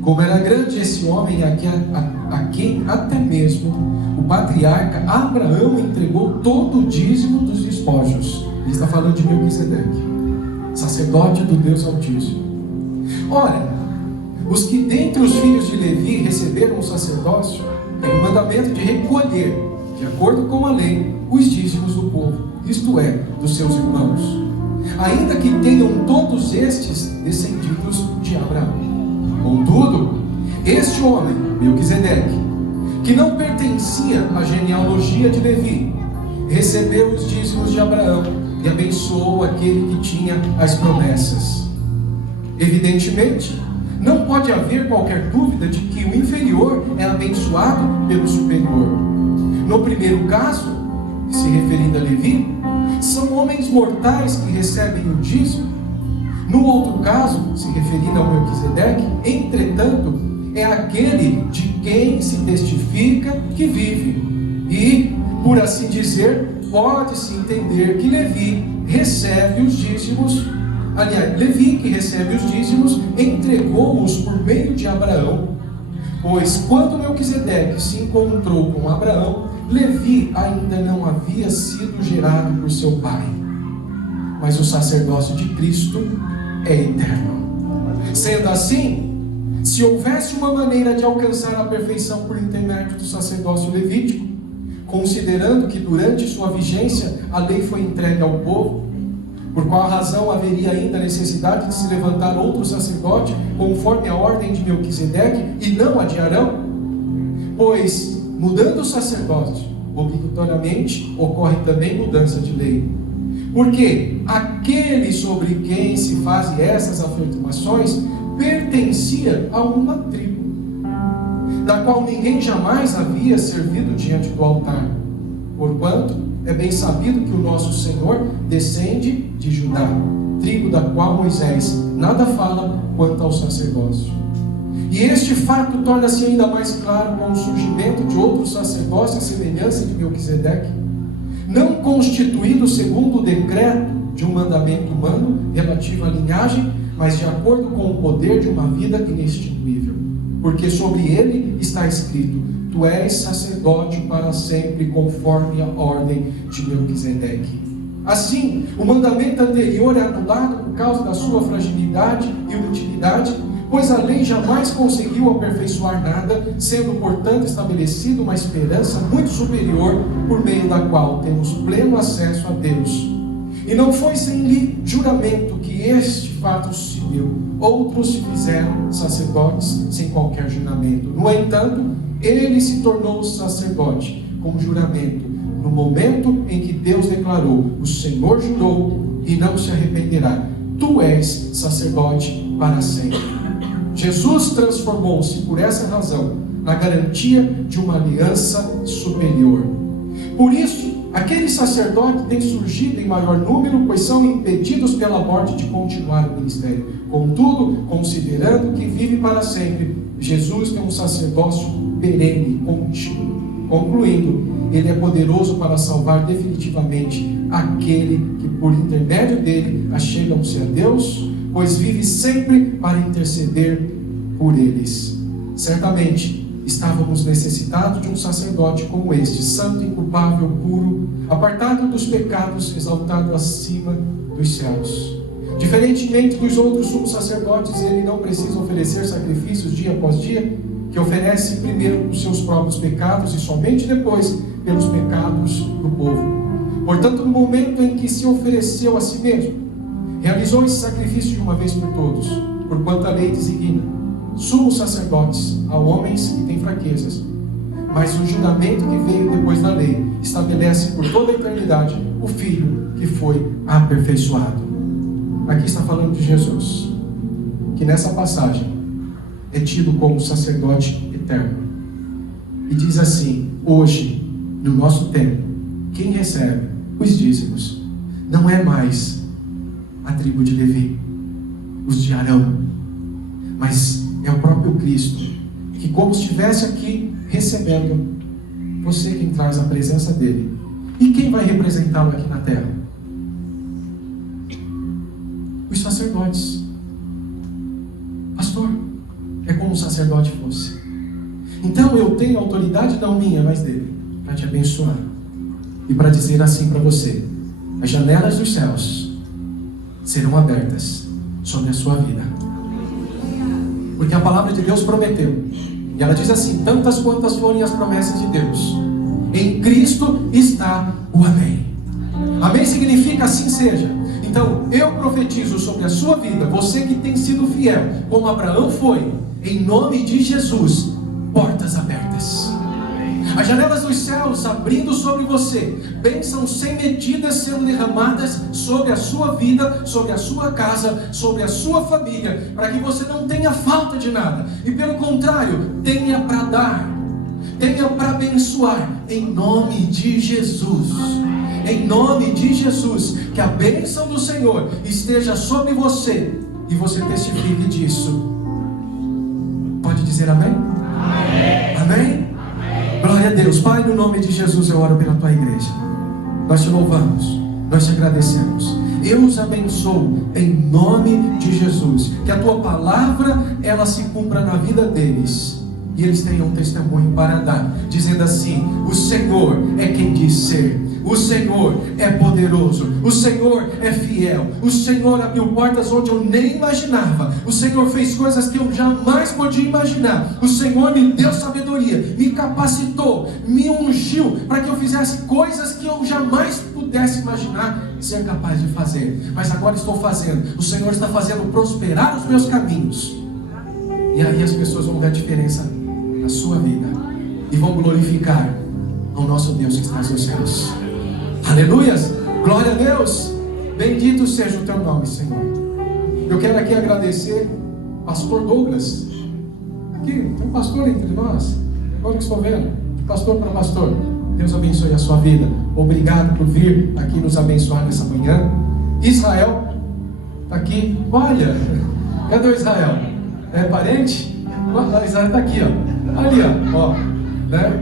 como era grande esse homem a quem até mesmo o patriarca Abraão entregou todo o dízimo dos despojos. Ele está falando de Melquisedeque, sacerdote do Deus Altíssimo. Ora, os que dentre os filhos de Levi receberam o sacerdócio têm o mandamento de recolher, de acordo com a lei, os dízimos do povo, isto é, dos seus irmãos, ainda que tenham todos estes descendidos de Abraão. Contudo, este homem, Melquisedeque, que não pertencia à genealogia de Levi, recebeu os dízimos de Abraão e abençoou aquele que tinha as promessas. Evidentemente, não pode haver qualquer dúvida de que o inferior é abençoado pelo superior. No primeiro caso, se referindo a Levi, são homens mortais que recebem o dízimo. No outro caso, se referindo ao Melquisedeque, entretanto, é aquele de quem se testifica que vive. E, por assim dizer, pode-se entender que Levi recebe os dízimos. Aliás, Levi, que recebe os dízimos, entregou-os por meio de Abraão. Pois quando Melquisedeque se encontrou com Abraão, Levi ainda não havia sido gerado por seu pai. Mas o sacerdócio de Cristo é eterno. Sendo assim, se houvesse uma maneira de alcançar a perfeição por intermédio do sacerdócio levítico, considerando que durante sua vigência a lei foi entregue ao povo, por qual razão haveria ainda necessidade de se levantar outro sacerdote conforme a ordem de Melquisedeque e não a de Arão? Pois, mudando o sacerdócio, obrigatoriamente ocorre também mudança de lei. Porque aquele sobre quem se fazem essas afirmações pertencia a uma tribo, da qual ninguém jamais havia servido diante do altar. Porquanto é bem sabido que o nosso Senhor descende de Judá, tribo da qual Moisés nada fala quanto ao sacerdócio. E este fato torna-se ainda mais claro com o surgimento de outro sacerdócio à semelhança de Melquisedeque, não constituído segundo o decreto de um mandamento humano relativo à linhagem, mas de acordo com o poder de uma vida inextinguível. Porque sobre ele está escrito: tu és sacerdote para sempre, conforme a ordem de Melquisedeque. Assim, o mandamento anterior é anulado por causa da sua fragilidade e inutilidade, pois a lei jamais conseguiu aperfeiçoar nada, sendo, portanto, estabelecida uma esperança muito superior, por meio da qual temos pleno acesso a Deus. E não foi sem juramento que este fato se deu. Outros se fizeram sacerdotes sem qualquer juramento. No entanto, ele se tornou sacerdote com juramento, no momento em que Deus declarou: o Senhor jurou e não se arrependerá, tu és sacerdote para sempre. Jesus transformou-se, por essa razão, na garantia de uma aliança superior. Por isso, aquele sacerdote tem surgido em maior número, pois são impedidos pela morte de continuar o ministério. Contudo, considerando que vive para sempre, Jesus tem um sacerdócio perene, contínuo. Concluindo, ele é poderoso para salvar definitivamente aquele que, por intermédio dele, achegam-se a Deus, pois vive sempre para interceder por eles. Certamente, estávamos necessitados de um sacerdote como este, santo, inculpável, puro, apartado dos pecados, exaltado acima dos céus. Diferentemente dos outros sumos sacerdotes, ele não precisa oferecer sacrifícios dia após dia, que oferece primeiro os seus próprios pecados e somente depois pelos pecados do povo. Portanto, no momento em que se ofereceu a si mesmo, realizou esse sacrifício de uma vez por todos, porquanto a lei designa sumos sacerdotes a homens que têm fraquezas, mas o juramento que veio depois da lei estabelece por toda a eternidade o Filho que foi aperfeiçoado. Aqui está falando de Jesus, que nessa passagem é tido como sacerdote eterno. E diz assim: hoje, no nosso tempo, quem recebe os dízimos não é mais a tribo de Levi, os de Arão, mas é o próprio Cristo, que como estivesse aqui recebendo você, quem traz a presença dele. E quem vai representá-lo aqui na terra? Os sacerdotes. Pastor, é como um sacerdote fosse. Então eu tenho autoridade, não minha, mas dele, para te abençoar e para dizer assim para você: as janelas dos céus serão abertas sobre a sua vida, porque a palavra de Deus prometeu, e ela diz assim: tantas quantas forem as promessas de Deus, em Cristo está o amém. Amém significa assim seja. Então eu profetizo sobre a sua vida, você que tem sido fiel, como Abraão foi, em nome de Jesus, portas abertas, as janelas dos céus abrindo sobre você, bênçãos sem medidas sendo derramadas sobre a sua vida, sobre a sua casa, sobre a sua família, para que você não tenha falta de nada, e pelo contrário, tenha para dar, tenha para abençoar, em nome de Jesus. Em nome de Jesus, que a bênção do Senhor esteja sobre você e você testifique disso. Pode dizer amém? Amém? Amém? Glória a Deus. Pai, no nome de Jesus eu oro pela tua igreja. Nós te louvamos, nós te agradecemos. Eu os abençoo em nome de Jesus. Que a tua palavra ela se cumpra na vida deles e eles tenham um testemunho para dar, dizendo assim: o Senhor é quem diz ser. O Senhor é poderoso, o Senhor é fiel, o Senhor abriu portas onde eu nem imaginava, o Senhor fez coisas que eu jamais podia imaginar, o Senhor me deu sabedoria, me capacitou, me ungiu para que eu fizesse coisas que eu jamais pudesse imaginar ser capaz de fazer, mas agora estou fazendo. O Senhor está fazendo prosperar os meus caminhos, e aí as pessoas vão ver a diferença na sua vida e vão glorificar ao nosso Deus que está nos céus. Aleluias, glória a Deus, bendito seja o teu nome, Senhor. Eu quero aqui agradecer pastor Douglas. Aqui, tem um pastor entre nós, agora que estou vendo, de pastor para pastor. Deus abençoe a sua vida. Obrigado por vir aqui nos abençoar nessa manhã. Israel está aqui. Olha, cadê o Israel? É parente? O Israel está aqui, ó. Ali, ó, né?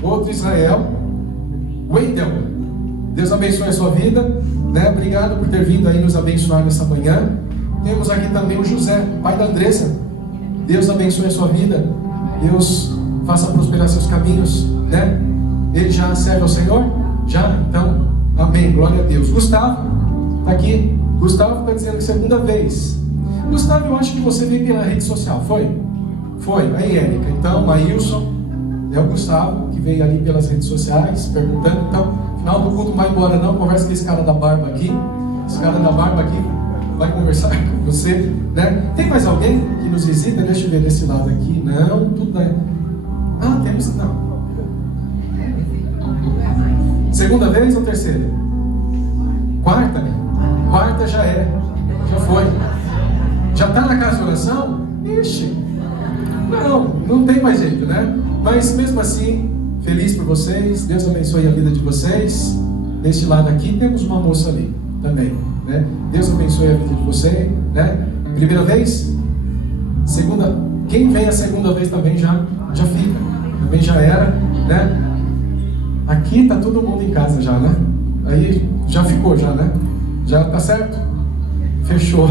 Outro Israel, Wendel. Deus abençoe a sua vida, né? Obrigado por ter vindo aí nos abençoar nessa manhã. Temos aqui também o José, pai da Andressa. Deus abençoe a sua vida. Deus faça prosperar seus caminhos, né? Ele já serve ao Senhor? Já? Então, amém, glória a Deus. Gustavo, está aqui. Gustavo está dizendo que segunda vez. Gustavo, eu acho que você veio pela rede social, foi? Foi, aí Érica. Então, Maílson, é o Gustavo, que veio ali pelas redes sociais, perguntando. Então, final do culto não vai embora não, conversa com esse cara da barba aqui. Esse cara da barba aqui vai conversar com você, né? Tem mais alguém que nos visita? Deixa eu ver desse lado aqui. Não, tudo bem. Ah, temos, não. Segunda vez ou terceira? Quarta? Quarta já é. Já foi. Já está na casa de oração? Ixi. Não tem mais jeito, né? Mas mesmo assim, feliz por vocês. Deus abençoe a vida de vocês. Deste lado aqui temos uma moça ali também, né? Deus abençoe a vida de você, né? Primeira vez? Segunda? Quem vem a segunda vez também já fica. Também já era, né? Aqui tá todo mundo em casa já, né? Aí já ficou já, né? Já tá certo? Fechou.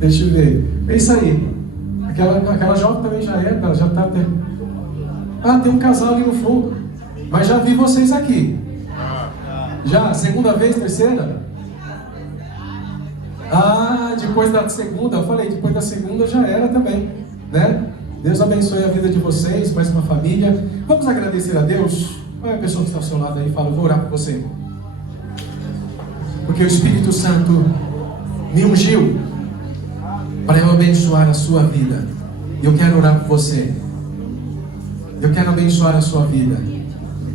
Deixa eu ver. É isso aí. Aquela jovem também já é, já tá até... Ah, tem um casal ali no fundo. Mas já vi vocês aqui. Já? Segunda vez, terceira? Ah, depois da segunda, eu falei, depois da segunda já era também, né? Deus abençoe a vida de vocês, mais uma família. Vamos agradecer a Deus. Olha a pessoa que está ao seu lado aí e fala: eu vou orar por você. Porque o Espírito Santo me ungiu para eu abençoar a sua vida. Eu quero orar por você. Eu quero abençoar a sua vida.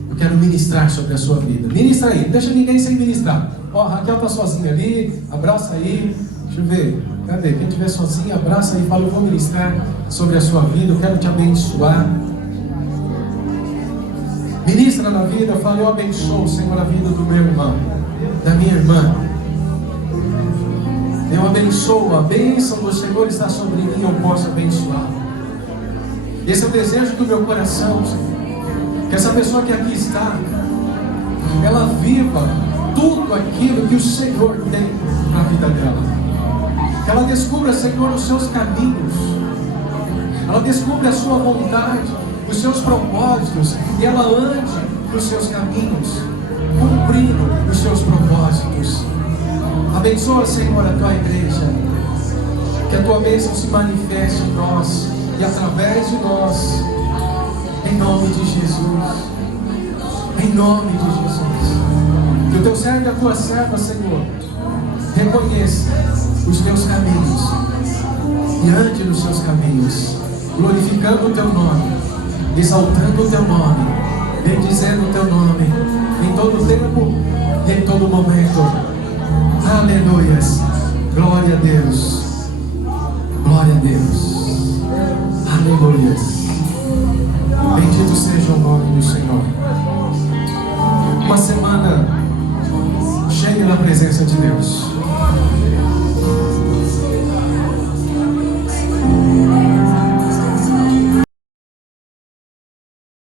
Eu quero ministrar sobre a sua vida. Ministra aí, não deixa ninguém sem ministrar. Ó, a Raquel está sozinha ali, abraça aí. Deixa eu ver. Cadê? Quem estiver sozinho, abraça e fala: eu vou ministrar sobre a sua vida, eu quero te abençoar. Ministra na vida, fala: eu abençoo, Senhor, a vida do meu irmão, da minha irmã. Eu abençoo, a bênção do Senhor está sobre mim, eu posso abençoar. Esse é o desejo do meu coração, Senhor. Que essa pessoa que aqui está, ela viva tudo aquilo que o Senhor tem na vida dela. Que ela descubra, Senhor, os seus caminhos. Ela descubra a sua vontade, os seus propósitos. E ela ande nos seus caminhos, cumprindo os seus propósitos. Abençoa, Senhor, a tua igreja. Que a tua bênção se manifeste em nós e através de nós. Em nome de Jesus. Em nome de Jesus. Que o teu servo e a tua serva, Senhor, reconheça os teus caminhos e ande nos seus caminhos, glorificando o teu nome, exaltando o teu nome, bendizendo o teu nome, em todo tempo e em todo momento. Aleluias. Glória a Deus. Glória a Deus. Aleluias. Bendito seja o nome do Senhor. Uma semana cheia da presença de Deus.